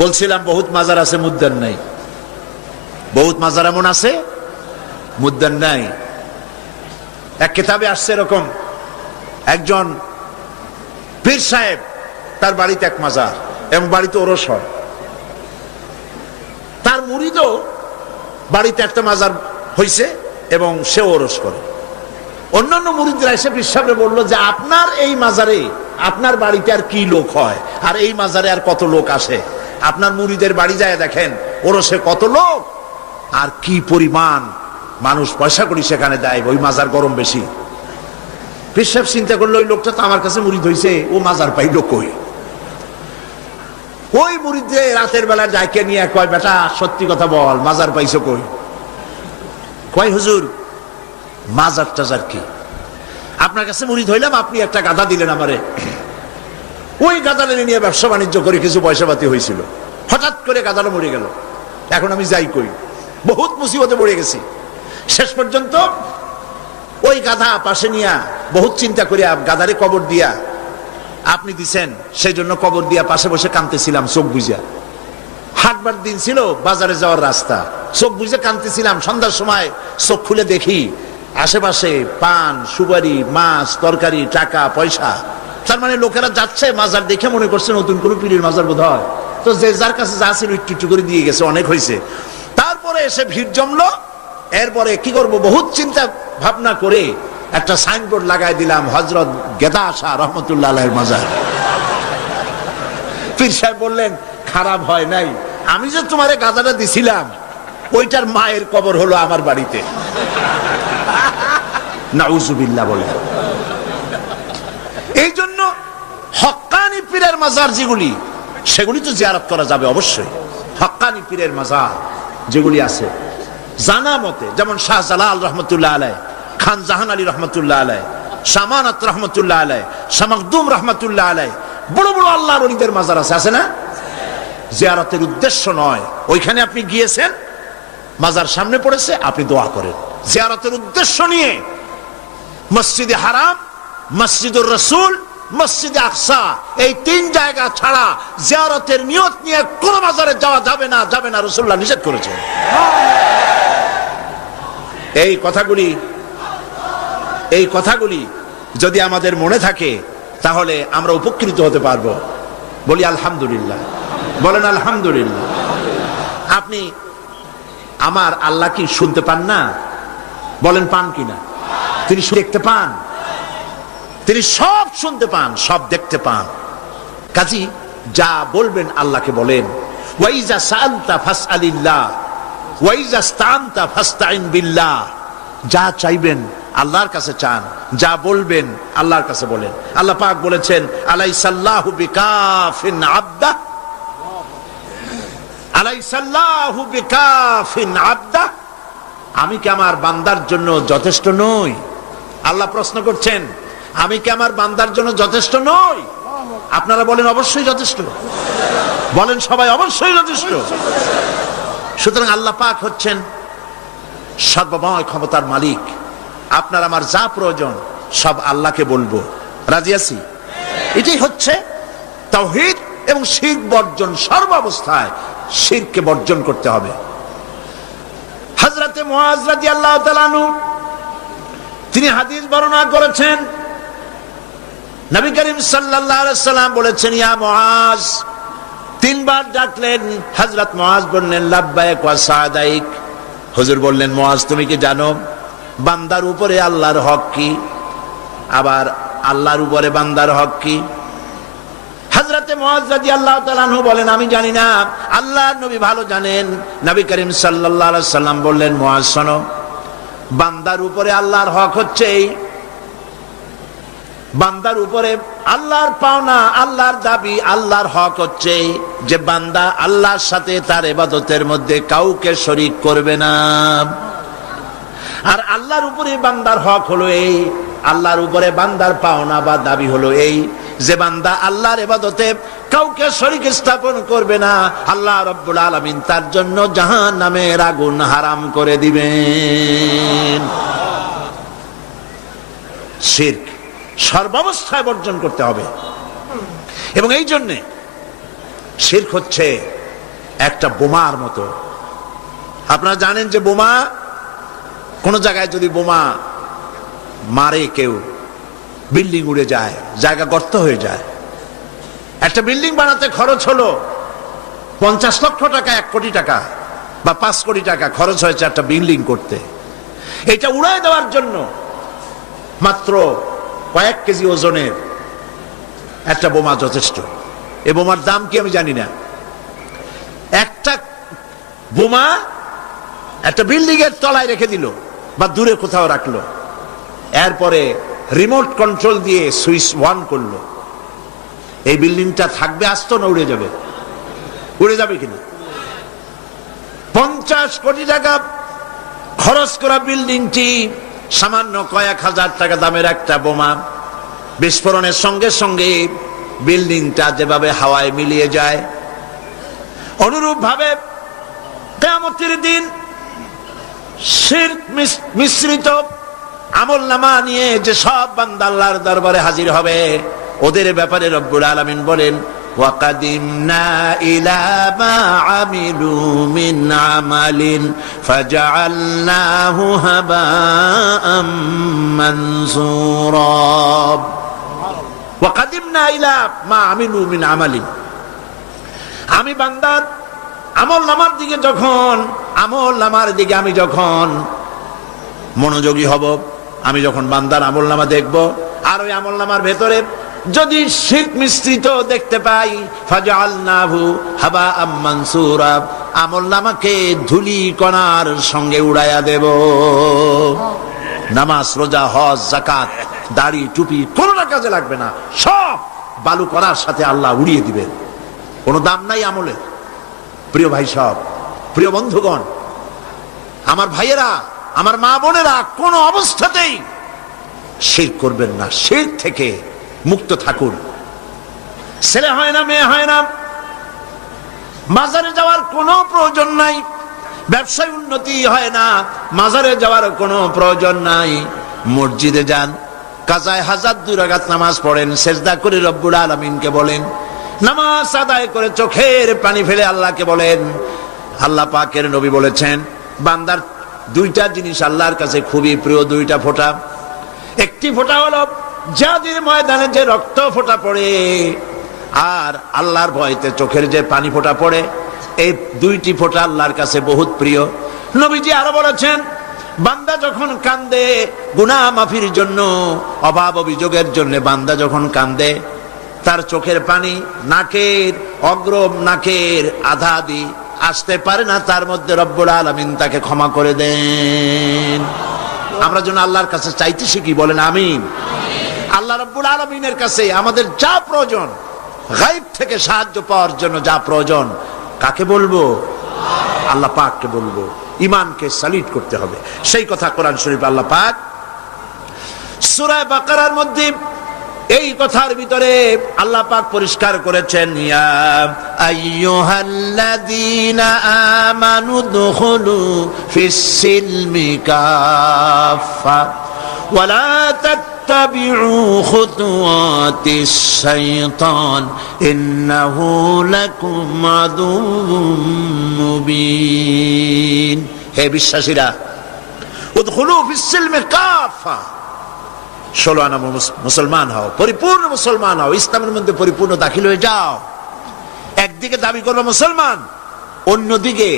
বলছিলাম বহুত মাজার আছে, মুদ্দার নাই। বহুত মাজার এমন আছে, মুদ্দার নাই। এক কিতাবে আসছে এরকম, একজন পীর সাহেব, তার বাড়িতে এক মাজার এবং বাড়িতে ওরস হয়। তার মুরিদও বাড়িতে একটা মাজার হইছে এবং সে ওরস করে। অন্যান্য মুরিদরা এসে পীর সাহেবরে বললো যে আপনার এই মাজারে, আপনার বাড়িতে আর কি লোক হয়, আর এই মাজারে আর কত লোক আসে? আপনার মুরিদের বাড়ি যায় দেখেন, ওরসে কত লোক আর কি পরিমাণ মানুষ পয়সা করি সেখানে দেয়, ওই মাজার গরম বেশি। পীর সাহেব চিন্তা করলো ওই লোকটা তো আমার কাছে মুরিদ হইছে, ও মাজার পাইলো কই? ওই মুরিদে রাতের বেলা ডাইকে নিয়ে কয়, বেটা সত্যি কথা বল, মাজার পাইছো কই? কয় হুজুর মাজার টাজার কি, আপনার কাছে মুরিদ হইলাম, আপনি একটা গাধা দিলেন আমারে, ওই গাধা নিয়ে ব্যবসা বাণিজ্য করে কিছু পয়সা পাতি হয়েছিল, হঠাৎ করে গাধাটা মরে গেল, এখন আমি যাই কই? বহুত মুসিবতে পড়ে গেছি। শেষ পর্যন্ত ওই গাধা পাশে নিয়া বহুত চিন্তা করিয়া গাধারে কবর দিয়া আপনি দিছেন, সেই জন্য কবর দিয়া পাশে বসে কাঁদতেছিলাম চোখ বুঝা। হাটবার দিন ছিল, বাজারে যাওয়ার রাস্তা, চোখ বুঝে কাঁদতেছিলাম। সন্ধ্যার সময় চোখ খুলে দেখি আশেপাশে পান, সুপারি, মাছ, তরকারি, টাকা পয়সা। তার মানে লোকেরা যাচ্ছে, মাজার দেখে মনে করছে নতুন কোনো পীরের মাজার বোধ হয়, তো যে যার কাছে যা ছিল একটু একটু করে দিয়ে গেছে, অনেক হয়েছে। তারপরে এসে ভিড় জমলো। এরপরে কি করব, বহুত চিন্তা ভাবনা করে একটা সাইনবোর্ড লাগাই দিলাম, হযরত গেদা শাহ রহমতুল্লাহ আলাইহির মাজার। পীর সাহেব বললেন খারাপ হয় নাই, আমি যে তোমারে গাধাটা দিছিলাম ওইটার মায়ের কবর হলো আমার বাড়িতে। নাউজুবিল্লাহ বলে। এই জন্য হক্কানি পীরের মাজার যেগুলি, সেগুলি তো জিয়ারত করা যাবে অবশ্যই। হক্কানি পীরের মাজার যেগুলি আছে জানা মতে, যেমন শাহজালাল রহমতুল্লাহ আলাইহ, খান জাহান আলী রহমতুল্লাহ আলাইহ, শামানাত রহমতুল্লাহ আলাইহ, শামখদুম রহমতুল্লাহ আলাইহ, বড় বড় আল্লাহর ওলিদের মাজার আছে, আছে না? জিয়ারতের উদ্দেশ্য নয়, ওইখানে আপনি গিয়েছেন, মাজার সামনে পড়েছে, আপনি দোয়া করেন। জিয়ারতের উদ্দেশ্য নিয়ে মসজিদে হারাম, মসজিদুর রাসূল, মসজিদে আকসা, এই তিন জায়গা ছাড়া জিয়ারতের নিয়ত নিয়ে কোন মাজারে যাওয়া যাবে না, যাবে না, রাসূলুল্লাহ নিষেধ করেছেন। এই কথাগুলি যদি আমাদের মনে থাকে তাহলে আমরা উপকৃত হতে পারবো। বলি আলহামদুলিল্লাহ, বলেন আলহামদুলিল্লাহ। আপনি আমার আল্লাহ কি শুনতে পান না? বলেন পান কিনা? তিনি দেখতে পান, তিনি সব শুনতে পান, সব দেখতে পান। কাজী যা বলবেন আল্লাহকে বলেন। ওয়াইজা সাআলতা ফাসআলিল্লাহ ওয়াইজা ইসতাআনতা ফাসতাইন বিল্লাহ। যা চাইবেন আল্লাহর কাছে চান, যা বলবেন আল্লাহর কাছে বলেন। আল্লাহ পাক বলেছেন আলাইসাল্লাহু বিকাফিন আবদা, আলাইসাল্লাহু বিকাফিন আবদা। আমি কি আমার বান্দার জন্য যথেষ্ট নই? আল্লাহ প্রশ্ন করছেন, আমি কি আমার বান্দার জন্য যথেষ্ট নই? আপনারা বলেন অবশ্যই যথেষ্ট, বলেন সবাই অবশ্যই যথেষ্ট। সুতরাং আল্লাহ পাক হচ্ছেন সর্বময় ক্ষমতার মালিক। আপনার আমার যা প্রয়োজন সব আল্লাহকে বলবো, রাজি আছি? এটাই হচ্ছে তাওহীদ এবং শিরক বর্জন। সর্বাবস্থায় শিরককে বর্জন করতে হবে। হযরতে মুআজ রাদিয়াল্লাহু তাআলা আনহু তিনি হাদিস বর্ণনা করেছেন, নবী করিম সাল্লাল্লাহু আলাইহি ওয়াসাল্লাম বলেছেন ইয়া মুআজ, তিনবার ডাকলেন। হযরত মুআজ বললেন লাব্বাইক ওয়া সাদাইক। হুজুর বললেন মুআজ তুমি কি জানো বান্দার উপরে আল্লাহর হক কি, আবার আল্লাহর উপরে বান্দার হক কি? হযরতে মুআজ রাদিয়াল্লাহু তাআলা আনহু বলেন আমি জানি না, আল্লাহর নবী ভালো জানেন। নবী করিম সাল্লাল্লাহু আলাইহি ওয়াসাল্লাম বললেন মুআজ শোনো, বান্দার উপরে আল্লাহর হক হচ্ছে এই, বান্দার উপরে আল্লাহর পাওনা, আল্লাহর দাবি, আল্লাহর হক হচ্ছে যে বান্দা আল্লাহর সাথে তার ইবাদতের মধ্যে কাউকে শরীক করবে না। আর আল্লাহর উপরে বান্দার হক হলো এই, আল্লাহর উপরে বান্দার পাওনা বা দাবি হলো এই যে বান্দা আল্লাহর ইবাদতে কাউকে শরীক স্থাপন করবে না। আল্লাহ রাব্বুল আলামিন তার জন্য জাহান্নামের আগুন হারাম করে দিবেন। শিরক সর্বাবস্থায় বর্জন করতে হবে। এবং এই জন্যে শিরক হচ্ছে একটা বোমার মতো। আপনারা জানেন যে বোমা, কোন জায়গায় যদি বোমা মারে কেউ, বিল্ডিং উড়ে যায়, জায়গা গর্ত হয়ে যায়। একটা বিল্ডিং বানাতে খরচ হলো 50 লক্ষ টাকা, 1 কোটি টাকা বা 5 কোটি টাকা খরচ হয়েছে একটা বিল্ডিং করতে। এটা উড়ায় দেওয়ার জন্য মাত্র কয়েক কেজি ওজনের একটা বোমা যথেষ্ট। এ বোমার দাম কি আমি জানি না। একটা বোমা একটা বিল্ডিং এর তলায় রেখে দিল বা দূরে কোথাও রাখলো, এরপরে রিমোট কন্ট্রোল দিয়ে সুইচ অন করলো, এই বিল্ডিংটা থাকবে আস্ত না উড়ে যাবে? উড়ে যাবে কিনা? 50 কোটি টাকা খরচ করা বিল্ডিংটি সামান্য কয়েক হাজার টাকা দামের একটা বোমা বিস্ফোরণের সঙ্গে সঙ্গে বিল্ডিংটা যেভাবে হাওয়ায় মিলিয়ে যায়, অনুরূপ ভাবে কিয়ামতের দিন শিরক মিশ্রিত আমলনামা নিয়ে যে সব বান্দা আল্লাহর দরবারে হাজির হবে, ওদের ব্যাপারে রব্বুল আলামিন বলেন, وَقَدِمْنَا إِلَى مَا عَمِلُوا مِنْ عَمَلٍ فَجَعَلْنَاهُ هَبَاءً مَنْثُورًا وَقَدِمْنَا إِلَى مَا عَمِلُوا مِنْ عَمَلٍ। আমি বান্দার আমলনামার দিকে আমি যখন মনোযোগী হব, আমি যখন বান্দার আমলনামা দেখব, আর ওই আমলনামার ভেতরে যদি শিরক মিশ্রিত দেখতে পাই, ফাজআলনাহু হাবাআম মানসুরা, আমলনামাকে ধুলি কণার সঙ্গে উড়াইয়া দেব। নামাজ, রোজা, হজ, যাকাত, দাড়ি, টুপি কোনটা কাজে লাগবে না, সব বালু কণার সাথে আল্লাহ উড়িয়ে দিবেন। কোনো দাম নাই আমলের। প্রিয় ভাই সব, প্রিয় বন্ধুগণ, আমার ভাইয়েরা, আমার মা বোনেরা, কোন অবস্থাতেই শিরক করবেন না। শিরক থেকে মুক্ত থাকুন। ছেলে হয় না, মেয়ে হয় না, মাজারে যাওয়ার কোনো প্রয়োজন নাই। ব্যবসায় উন্নতি হয় না, মাজারে যাওয়ার কোনো প্রয়োজন নাই। মসজিদে যান, কাজায় হাজার 2 রাকাত নামাজ পড়েন, সেজদা করে রব্বুল আলামিনকে বলেন, নামাজ আদায় করে চোখের পানি ফেলে আল্লাহকে বলেন। আল্লাহ পাকের নবী বলেছেন, বান্দার 2টা জিনিস আল্লাহর কাছে খুবই প্রিয়, 2টা ফোঁটা। একটি ফোঁটা হলো জিহাদের ময়দানে যে রক্ত ফোঁটা পড়ে, আর আল্লাহর ভয়তে চোখের যে পানি ফোঁটা পড়ে, এই 2টি ফোঁটা আল্লাহর কাছে বহুত প্রিয়। নবীজি আরো বলেছেন, বান্দা যখন কান্দে গুনাহ মাফির জন্য, অভাব অভিযোগের জন্য বান্দা যখন কান্দে, তার চোখের পানি নাকের অগ্রম, নাকের আধা দি আসতে পারে না, তার মধ্যে রব্বুল আলামিন তাকে ক্ষমা করে দেন। আমরা যেন আল্লাহর কাছে চাইতে শিখি, বলেন আমিন। আল্লাহ রব্বুল আলামিনের কাছে আমাদের যা প্রয়োজন, গায়ব থেকে সাহায্য পাওয়ার জন্য যা প্রয়োজন, কাকে বলবো? আল্লাহ পাককে বলবো। ঈমানকে সালিট করতে হবে। সেই কথা কোরআন শরীফ আল্লাহ পাক সূরা বাকারার মধ্যে এই কথার ভিতরে আল্লাহ পাক পরিষ্কার করেছেন, ইয়া আইয়ুহাল্লাযীনা আমানু দুখুলু ফিস সিলমি কাফা ওয়া লা তাত্তাবিউ খুতুওয়াতিস শাইতান ইন্নাহু লাকুম আদুউম মুবিন। হে বিশ্বাসীরা, উদখুলু ফিস সিলমি কাফা, 16 আনা মুসলমান হও, পরিপূর্ণ মুসলমান হও, ইসলামের মধ্যে পরিপূর্ণ দাখিল হয়ে যাও। একদিকে দাবি করবে মুসলমান, অন্যদিকে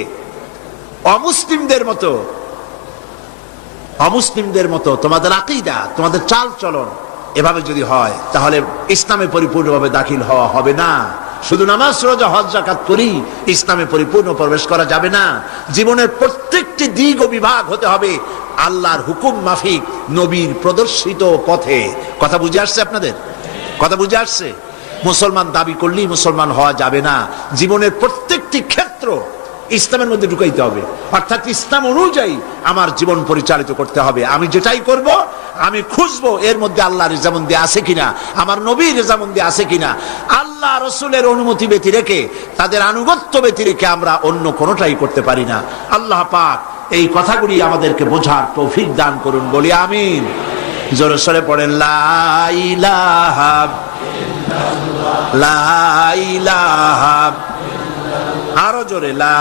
অমুসলিমদের মতো তোমাদের আকীদা, তোমাদের চাল চলন এভাবে যদি হয়, তাহলে ইসলামে পরিপূর্ণভাবে দাখিল হওয়া হবে না। শুধু নামাজ, রোজা, হজ, যাকাত করি ইসলামে পরিপূর্ণ প্রবেশ করা যাবে না। জীবনের প্রত্যেকটি দিক ও বিভাগ হতে হবে আল্লাহর হুকুম মাফিক, নবীর প্রদর্শিত পথে। কথা বুঝে আসছে আপনাদের? কথা বুঝে আসছে? মুসলমান দাবি করলেই মুসলমান হওয়া যাবে না। জীবনের প্রত্যেকটি ক্ষেত্র ইসলামের মধ্যে ঢুকাইতে হবে, অর্থাৎ ইসলাম অনুযায়ী আমার জীবন পরিচালিত করতে হবে। আমি যেটাই করব আমি খুঁজবো এর মধ্যে আল্লাহর রেজামন্দি আছে কিনা, আমার নবীর রেজামন্দি আছে কিনা। আল্লাহ রসুলের অনুমতি ব্যতি রেখে, তাদের আনুগত্য ব্যতি রেখে আমরা অন্য কোনোটাই করতে পারি না। আল্লাহ পাক এই কথাগুলি আমাদেরকে বোঝার তৌফিক দান করুন, বলি আমিন। জোরে সরে পড়েন লা ইলাহা, লা ইলাহা, আরো জোরে লা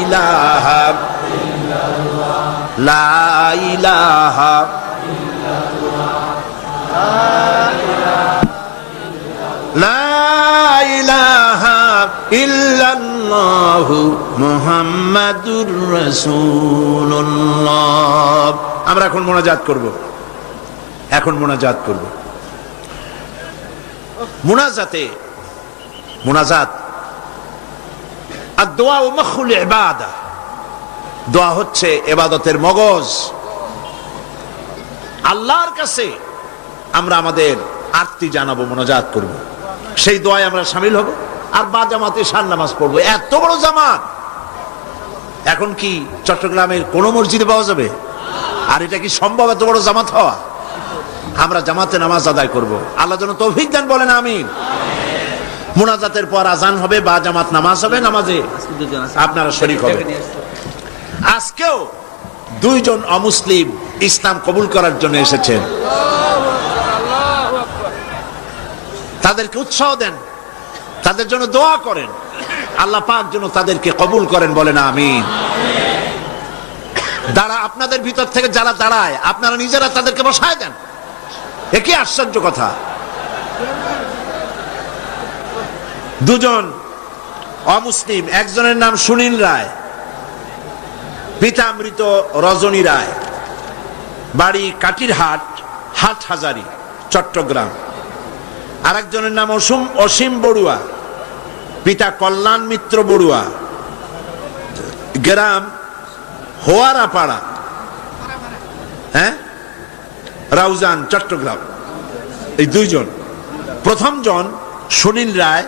ইলাহা, লা ইলাহা, লা ইলাহা ইল্লাল্লাহু মুহাম্মাদুর রাসূলুল্লাহ। আমরা এখন মোনাজাত করব, এখন মোনাজাত করব। মোনাজাত আর দোয়া ও মখুল ইবাদা, দোয়া হচ্ছে ইবাদতের মগজ। আল্লাহর কাছে আমরা আমাদের আরতি জানাবো, মোনাজাত করব, সেই দোয়ায় আমরা শামিল হব আর বা জামাতে শান নামাজ পড়বো। এত বড় জামাত এখন কি চট্টগ্রামের কোন মসজিদে পাওয়া যাবে? আর এটা কি সম্ভব এত বড় জামাত হওয়া? আমরা জামাতে নামাজ আদায় করব, আল্লাহ যেন তৌফিক দেন, বলেন আমিন। মোনাজাতের পর আজান হবে বা জামাত নামাজ হবে, নামাজে আপনারা শরীক হবেন। আজকেও দুইজন অমুসলিম ইসলাম কবুল করার জন্য এসেছেন, তাদেরকে উৎসাহ দেন, তাদের জন্য দোয়া করেন, আল্লাহ পাক যেন তাদেরকে কবুল করেন, বলেন আমিন। আপনাদের ভিতর থেকে যারা দাঁড়ায় আপনারা নিজেরা তাদেরকে বসায় দেন, একই আশ্চর্য কথা। দুজন অমুসলিম, একজনের নাম সুনীল রায়, পিতা মৃত রজনী রায়, বাড়ি কাটিরহাট, হাটহাজারী, চট্টগ্রাম। আরেকজনের নাম অসীম বড়ুয়া, পিতা কল্যাণ মিত্র বড়ুয়া, গ্রাম হোয়ারাপাড়া, রাউজান, চট্টগ্রাম। এই দুইজন, প্রথম জন সুনীল রায়,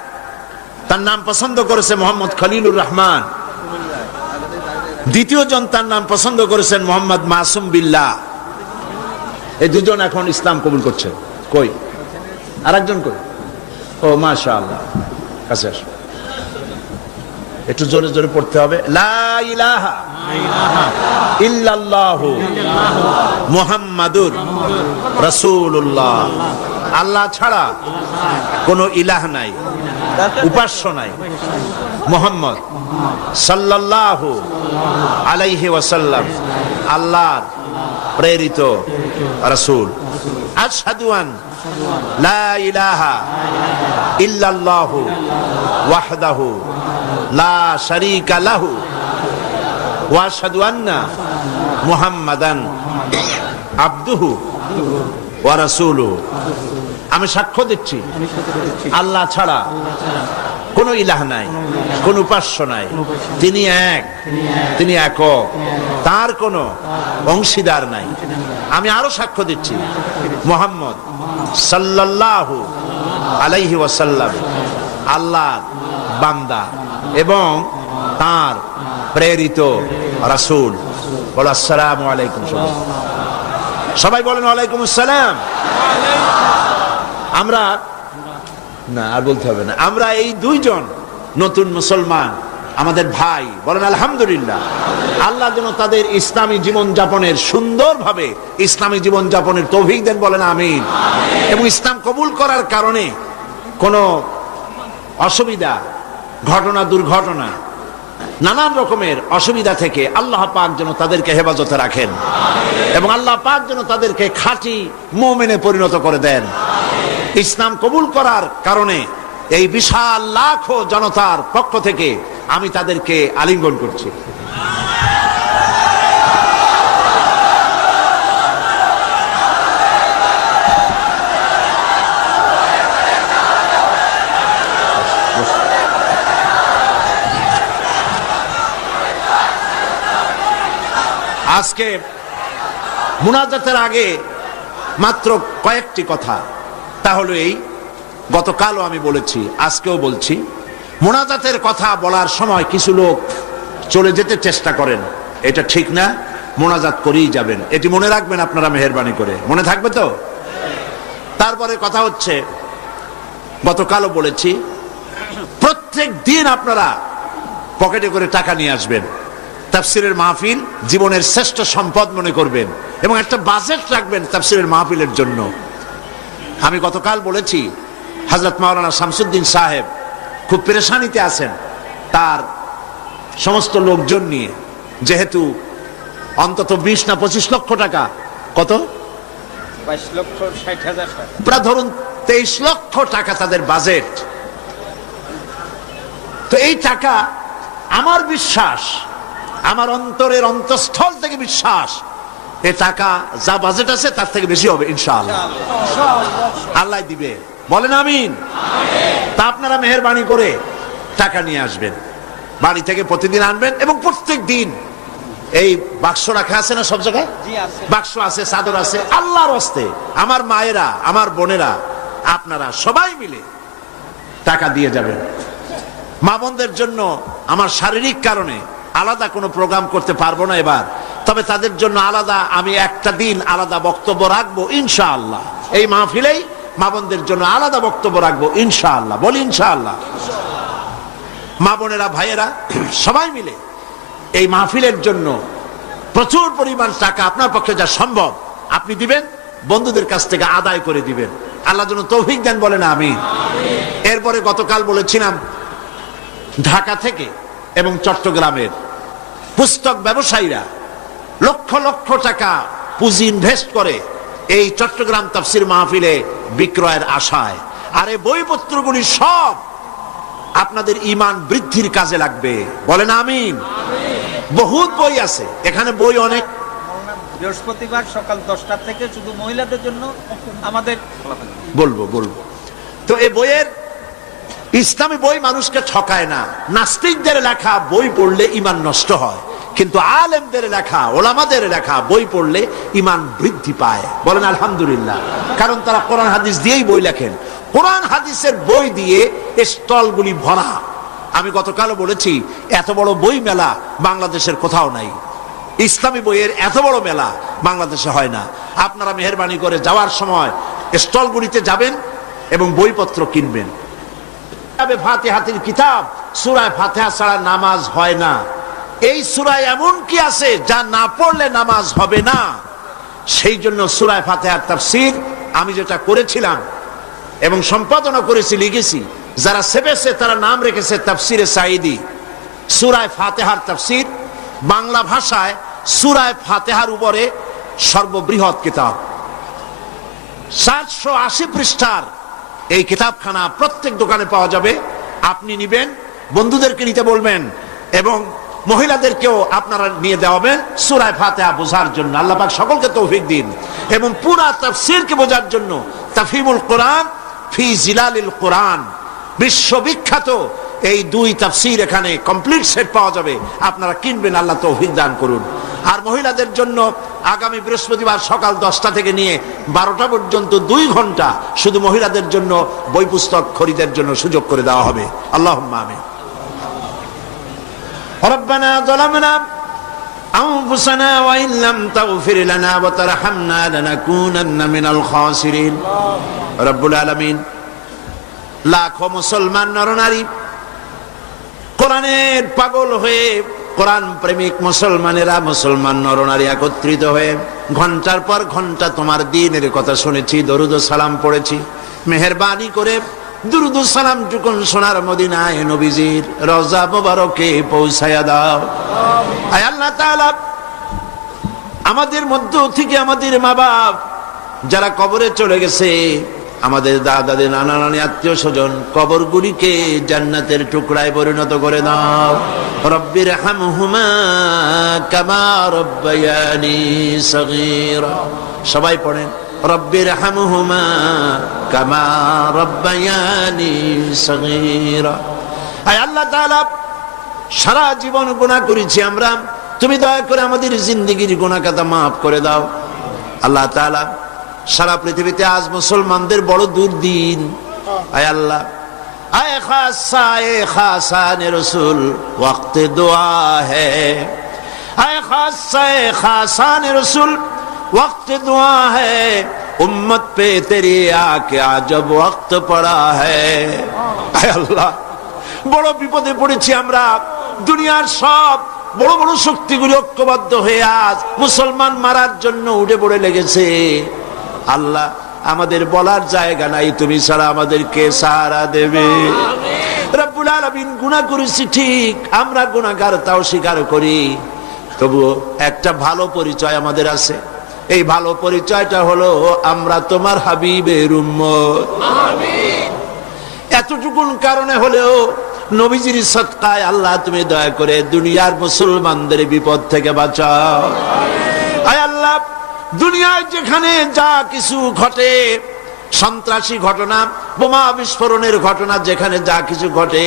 তার নাম পছন্দ করেছে মোহাম্মদ খলিলুর রহমান। দ্বিতীয় জন, তার নাম পছন্দ করেছেন মোহাম্মদ মাসুম বিল্লাহ। এই দুজন এখন ইসলাম কবুল করছে। কই আরেকজন? কই? ও মাশাআল্লাহ, কাছে আসো, একটু জোরে জোরে পড়তে হবে। লা ইলাহা ইল্লাল্লাহু মুহাম্মাদুর রাসূলুল্লাহ। আল্লাহ ছাড়া কোনো ইলাহ নাই, উপাস্য নাই। মুহাম্মদ সাল্লাল্লাহু আলাইহি ওয়াসাল্লাম আল্লাহর প্রেরিত রাসূল। আশহাদু আন লা ইলাহা ইল্লাল্লাহু ওয়াহদাহু লা শারীকা লাহু ওয়া আশহাদু আন্না মুহাম্মাদান আবদুহু ওয়া রাসূলুহু। আমি সাক্ষ্য দিচ্ছি আল্লাহ ছাড়া কোনো ইলাহ নাই, কোন উপাস্য নাই, তিনি এক, তিনি একক, তার কোনো অংশীদার নাই। আমি আরো সাক্ষ্য দিচ্ছি মুহাম্মদ সাল্লাল্লাহু আলাইহি ওয়াসাল্লাম আল্লাহর বান্দা এবং তার প্রেরিত রাসূল। বলো আসসালামু আলাইকুম। সবাই বলেন ওয়ালাইকুম আসসালাম। আমরা না আর বলতে হবে না, আমরা এই দুইজন নতুন মুসলমান আমাদের ভাই, বলেন আলহামদুলিল্লাহ। আল্লাহ যেন তাদের ইসলামী জীবন যাপনের, সুন্দরভাবে ইসলামী জীবন যাপনের তৌফিক দেন, বলেন আমিন। এবং ইসলাম কবুল করার কারণে কোনো অসুবিধা, ঘটনা, দুর্ঘটনা, নানান রকমের অসুবিধা থেকে আল্লাহ পাক যেন তাদেরকে হেফাজতে রাখেন এবং আল্লাহ পাক যেন তাদেরকে খাঁটি মুমিনে পরিণত করে দেন। ইসলাম কবুল করার কারণে এই বিশাল লাখো জনতার পক্ষ থেকে আমি তাদেরকে আলিঙ্গন করছি। আজকে মুনাজাতের আগে মাত্র কয়েকটি কথা, তাহলে এই গতকালও আমি বলেছি, আজকেও বলছি, মুনাজাতের কথা বলার সময় কিছু লোক চলে যেতে চেষ্টা করেন, এটা ঠিক না। মুনাজাত করেই যাবেন, এটি মনে রাখবেন আপনারা, মেহেরবানি করে মনে থাকবে তো। তারপরে কথা হচ্ছে, গতকালও বলেছি, প্রত্যেক দিন আপনারা পকেটে করে টাকা নিয়ে আসবেন, তাফসিরের মাহফিল জীবনের শ্রেষ্ঠ সম্পদ মনে করবেন এবং একটা বাজেট রাখবেন তাফসিরের মাহফিলের জন্য। আমি গতকাল বলেছি হযরত মাওলানা শামসুদ্দিন সাহেব খুব পেরেশানিতে আছেন তার সমস্ত লোকজন নিয়ে, যেহেতু অন্তত 20 না 25 লক্ষ টাকা, কত 22,60,000 টাকা, প্রায় ধরুন 23 লক্ষ টাকা তাদের বাজেট। তো এই টাকা, আমার বিশ্বাস, আমার অন্তরের অন্তঃস্থল থেকে বিশ্বাস, এই টাকা যা বাজেট আছে তার থেকে বেশি হবে ইনশাআল্লাহ। আল্লাহ দিবে, বলেন আমিন। তা আপনারা মেহেরবানি করে টাকা নিয়ে আসবেন, বাড়ি থেকে প্রতিদিন আনবেন এবং প্রত্যেক দিন এই বাক্স রাখা আছে না সব জায়গায়, বাক্স আছে, চাদর আছে, আল্লাহর হস্তে আমার মায়েরা, আমার বোনেরা, আপনারা সবাই মিলে টাকা দিয়ে যাবেন। মা বোনদের জন্য আমার শারীরিক কারণে আলাদা কোনো প্রোগ্রাম করতে পারবো না এবার, তবে তাদের জন্য আলাদা আমি একটা দিন আলাদা বক্তব্য রাখবো ইনশাআল্লাহ। এই মাহফিলেই মা বোনদের জন্য আলাদা বক্তব্য রাখবো ইনশাআল্লাহ, বলি ইনশাআল্লাহ। মা বোনেরা, ভাইয়েরা, সবাই মিলে এই মাহফিলের জন্য প্রচুর পরিমাণ টাকা আপনার পক্ষে যা সম্ভব আপনি দিবেন, বন্ধুদের কাছ থেকে আদায় করে দিবেন। আল্লাহ যেন তৌফিক দেন, বলেন আমিন। এরপরে গতকাল বলেছিলাম ঢাকা থেকে এবং চট্টগ্রামের পুস্তক ব্যবসায়ীরা লক্ষ লক্ষ টাকা পুঁজি ইনভেস্ট করে এই চট্টগ্রাম তাফসীর মাহফিলে বিক্রয়ের আশায়। আর এই বইপত্রগুলি সব আপনাদের ঈমান বৃদ্ধির কাজে লাগবে, বলেন আমিন। বহুত বই আছে এখানে, বই অনেক। বৃহস্পতিবার সকাল 10টা থেকে শুধু মহিলাদের জন্য আমাদের বলবো। তো এই বইয়ের, ইসলামী বই মানুষকে ঠকায় না। নাস্তিকদের লেখা বই পড়লে ঈমান নষ্ট হয়, কিন্তু আলেমদের লেখা, ওলামাদের লেখা বই পড়লে ঈমান বৃদ্ধি পায়, বলেন আলহামদুলিল্লাহ। কারণ তারা কোরআন হাদিস দিয়েই বই লেখেন, কোরআন হাদিসের বই দিয়ে স্টলগুলি ভরা। আমি গতকালও বলেছি এত বড় বই মেলা বাংলাদেশের কোথাও নাই, ইসলামী বইয়ের এত বড় মেলা বাংলাদেশে হয় না। আপনারা মেহেরবানি করে যাওয়ার সময় স্টলগুলিতে যাবেন এবং বইপত্র কিনবেন। ফাতিহাতুল কিতাব, সূরা ফাতিহা ছাড়া নামাজ হয় না। এই সূরায় এমন কি আছে যা না পড়লে নামাজ হবে না? সেই জন্য সূরা ফাতিহার তাফসীর আমি যেটা করেছিলাম এবং সম্পাদনা করেছি, লিখেছি, যারা সেবেছে তারা নাম রেখেছে তাফসীরে সাঈদী। সূরা ফাতিহার তাফসীর বাংলা ভাষায় সূরা ফাতিহার উপরে সর্ববৃহৎ কিতাব, 780 পৃষ্ঠার এই কিতাবখানা প্রত্যেক দোকানে পাওয়া যাবে। আপনি নিবেন, বন্ধুদেরকে নিতে বলবেন এবং মহিলাদেরকেও আপনারা নিয়ে দেওয়াবেন সূরা ফাতিহা বোঝার জন্য। আল্লাহ পাক সকলকে তৌফিক দিন এবং পুরা তাফসীরকে বোঝার জন্য তাফহিমুল কোরআন ফি জিলালিল কোরআন, বিশ্ববিখ্যাত এই 2 তাফসীর এখানে কমপ্লিট সেট পাওয়া যাবে, আপনারা কিনবেন, আল্লাহ তৌফিক দান করুন। আর মহিলাদের জন্য আগামী বৃহস্পতিবার সকাল 10টা থেকে নিয়ে 12টা পর্যন্ত 2 ঘন্টা শুধু মহিলাদের জন্য বই পুস্তক খরিদের জন্য সুযোগ করে দেওয়া হবে। আল্লাহুম্মা আমিন। রব্বানা যালামনা আনফুসানা ওয়া ইন লাম তাগফির লানা ওয়া তারহামনা লানাকুনান্না মিনাল খাসিরিন। রব্বুল আলামিন লাখো মুসলমান নরনারী কোরআনের পাগল হয়ে, কোরআন প্রেমিক মুসলমানেরা, মুসলমান নরনারী একত্রিত হয়ে ঘন্টার পর ঘন্টা তোমার দ্বীনের কথা শুনেছি, দরুদ ও সালাম পড়েছি। মেহেরবানি করে দুরুদ ও সালাম টুকুন সোনার মদিনায় নবীজির রওজা মুবারকে পৌঁছায়া দাও। আয় আল্লাহ তাআলা, আমাদের মধ্য থেকে আমাদের মা বাপ যারা কবরে চলে গেছে, আমাদের দাদা, নানা, নানি, আত্মীয় স্বজন, কবরগুলিকে জান্নাতের টুকরায় পরিণত করে দাও। রব্বির হামহুমা কামা রব্বায়ানি সগীরা। সবাই পড়েন, রব্বির হামহুমা কামা রব্বায়ানি সগীরা। আয় আল্লাহ তাআলা, সারা জীবন গুনাহ করেছি আমরা, তুমি দয়া করে আমাদের জিন্দেগির গুনাহ খাতা মাফ করে দাও। আল্লাহ তাআলা, সারা পৃথিবীতে আজ মুসলমানদের বড় দুর্দিন। আয় আল্লাহ, আয় খাসা, এ খাসানে রসুল ওয়াক্তে দোয়া হে। আয় খাসা, এ খাসানে রসুল ওয়াক্তে দোয়া হে। উম্মত পে তেরি আকে আজব ওয়াক্ত পড়া হে। আয় আল্লাহ, বড় বিপদে পড়েছি আমরা। দুনিয়ার সব বড় বড় শক্তিগুলি ঐক্যবদ্ধ হয়ে আজ মুসলমান মারার জন্য উঠে পড়ে লেগেছে। আল্লাহ, আমাদের বলার জায়গা নাই, তুমি ছাড়া আমাদের কে সাহারা দেবে? রব্বুল আলামিন, গুনাহ করেছি ঠিক, আমরা গুনাহগার তাও স্বীকার করি, তবুও একটা ভালো পরিচয় আমাদের আছে। এই ভালো পরিচয়টা হলো আমরা তোমার হাবিবের উম্মত। এতটুকুন কারণে হলেও নবীজির সদকায় আল্লাহ তুমি দয়া করে দুনিয়ার মুসলমানদের বিপদ থেকে বাঁচাও। আয় আল্লাহ, দুনিয়ায় যেখানে যা কিছু ঘটে, সন্ত্রাসী ঘটনা, বোমা বিস্ফোরণের ঘটনা, যেখানে যা কিছু ঘটে,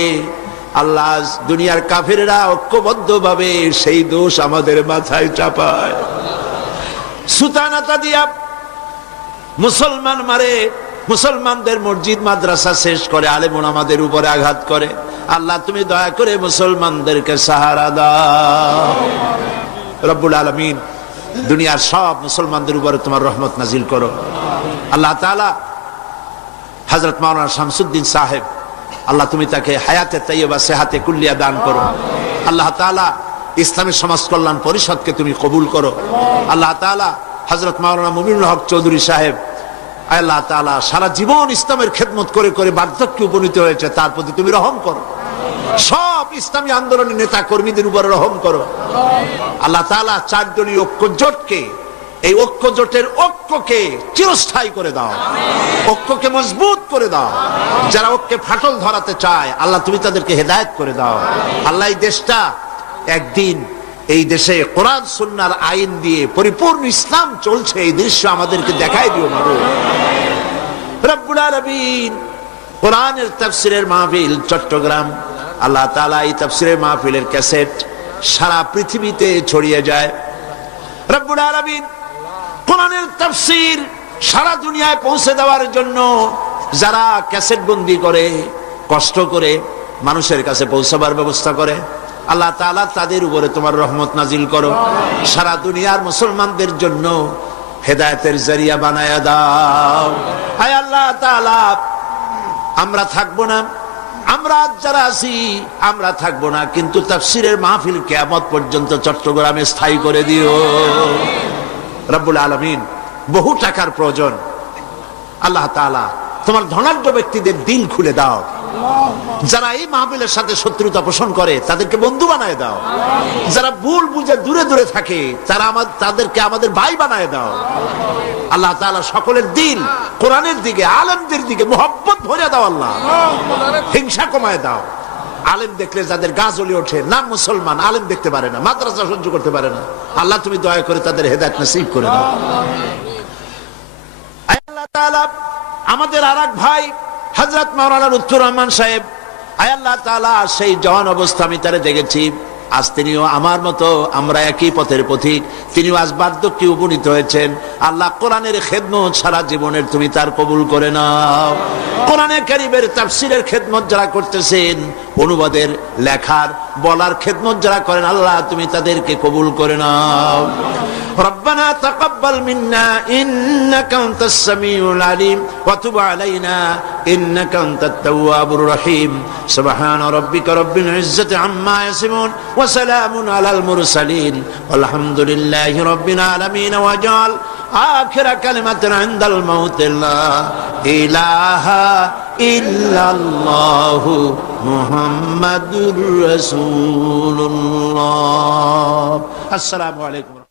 আল্লাহ দুনিয়ার কাফেররা ঐক্যবদ্ধ ভাবে সেই দোষ আমাদের মাথায় চাপায়। সুতানাতা দিয়া মুসলমান মারে, মুসলমানদের মসজিদ মাদ্রাসা শেষ করে, আলেম ওলামাদের উপরে আঘাত করে। আল্লাহ তুমি দয়া করে মুসলমানদেরকে সাহারা দাও। রব্বুল আলামিন, দুনিয়ার সব মুসলমানদের উপরে তোমার রহমত নাজিল করো। আল্লাহ তাআলা হযরত মাওলানা শামসুদ্দিন সাহেব, আল্লাহ তুমি তাকে হায়াতে তাইয়্যিবা সেহাতে কুল্লিয়া দান করো। আল্লাহ তাআলা ইসলামী সমাজ কল্যাণ পরিষদকে তুমি কবুল করো। আল্লাহ তাআলা হযরত মাওলানা মুমিনুল হক চৌধুরী সাহেব, আল্লাহ তাআলা সারা জীবন ইসলামের খেদমত করে করে বার্ধক্যে উপনীত হয়েছে, তার প্রতি তুমি রহম করো। সব ইসলামী আন্দোলনের নেতা কর্মীদের উপরে রহম করো। আল্লাহ তাআলা চারজনী ঐক্য জোটকে, এই ঐক্য জোটের ঐক্যকে চিরস্থায়ী করে দাও, ঐক্যকে মজবুত করে দাও। যারা ঐক্যে ফাটল ধরাতে চায়, আল্লাহ তুমি তাদেরকে হেদায়েত করে দাও। আল্লাহ, এই দেশটা একদিন, এই দেশে কোরআন সুন্নাহর আইন দিয়ে পরিপূর্ণ ইসলাম চলছে, এই দৃশ্য আমাদেরকে দেখাই দিও মাগো। রব্বুল আলামিন, কোরআনের তাফসীরের মাহফিল চট্টগ্রাম, আল্লাহ তাআলা এই তাফসীরের মাহফিলের ক্যাসেট সারা পৃথিবীতে ছড়িয়ে যায়। রব্বুল আলামিন, কোরআনের তাফসীর সারা দুনিয়ায় পৌঁছে দেওয়ার জন্য যারা ক্যাসেট বন্দি করে, কষ্ট করে মানুষের কাছে পৌঁছাবার ব্যবস্থা করে, আল্লাহ তাআলা তাদের উপরে তোমার রহমত নাজিল করো। সারা দুনিয়ার মুসলমানদের জন্য হেদায়েতের জরিয়া বানায়া দাও। হায় আল্লাহ তাআলা, আমরা থাকবো না, আমরা যারা আছি আমরা থাকবো না, কিন্তু তাফসীরের মাহফিল কিয়ামত পর্যন্ত চট্টগ্রামে স্থায়ী করে দিও। রব্বুল আলামিন, বহু টাকার প্রয়োজন, আল্লাহ তাআলা তোমার ধনাঢ্য ব্যক্তিদের দিল খুলে দাও। যারা এই মাহফিলের সাথে শত্রুতা পোষণ করে তাদেরকে বন্ধু বানায় দাও। যারা ভুল বুঝে দূরে দূরে থাকে তাদেরকে আমাদের ভাই বানায় দাও। আল্লাহ তাআলা সকলের দিল কোরআনের দিকে, আলেমদের দিকে মোহাব্বত ভরে দাও। আল্লাহ, হিংসা কমায় দাও। আলেম দেখলে যাদের গা জ্বলে ওঠে, নাম মুসলমান, আলেম দেখতে পারে না, মাদ্রাসা সহ্য করতে পারে না, আল্লাহ তুমি দয়া করে তাদের হেদায়েত নসিব করে দাও। আল্লাহ তাআলা, আমাদের আরেক ভাই হযরত মাওলানা লুৎফুর রহমান সাহেব, আল্লাহ তাআলা সেই জওয়ান অবস্থা আমি তারে দেখেছি, আজ তিনিও আমার মতো, আমরা একই পথের পথিক, তিনিও আজ বার্ধক্যে উপনীত হয়েছেন। আল্লাহ, কোরআনের খেদমত সারা জীবনের তুমি তার কবুল করে নাও। কোরআনে কারীমের তাফসীরের খেদমত যারা করতেছেন, অনুবাদের, লেখার, বলার খেদমত যারা করেন, আল্লাহ তুমি তাদেরকে কবুল করে নাও। ربنا تقبل منا إنك أنت السميع العليم وتب علينا إنك أنت التواب الرحيم سبحان ربك رب العزة عما يصفون وسلام على المرسلين والحمد لله رب العالمين وجعل آخر كلمة عند الموت لا إله إلا الله محمد رسول الله. السلام عليكم.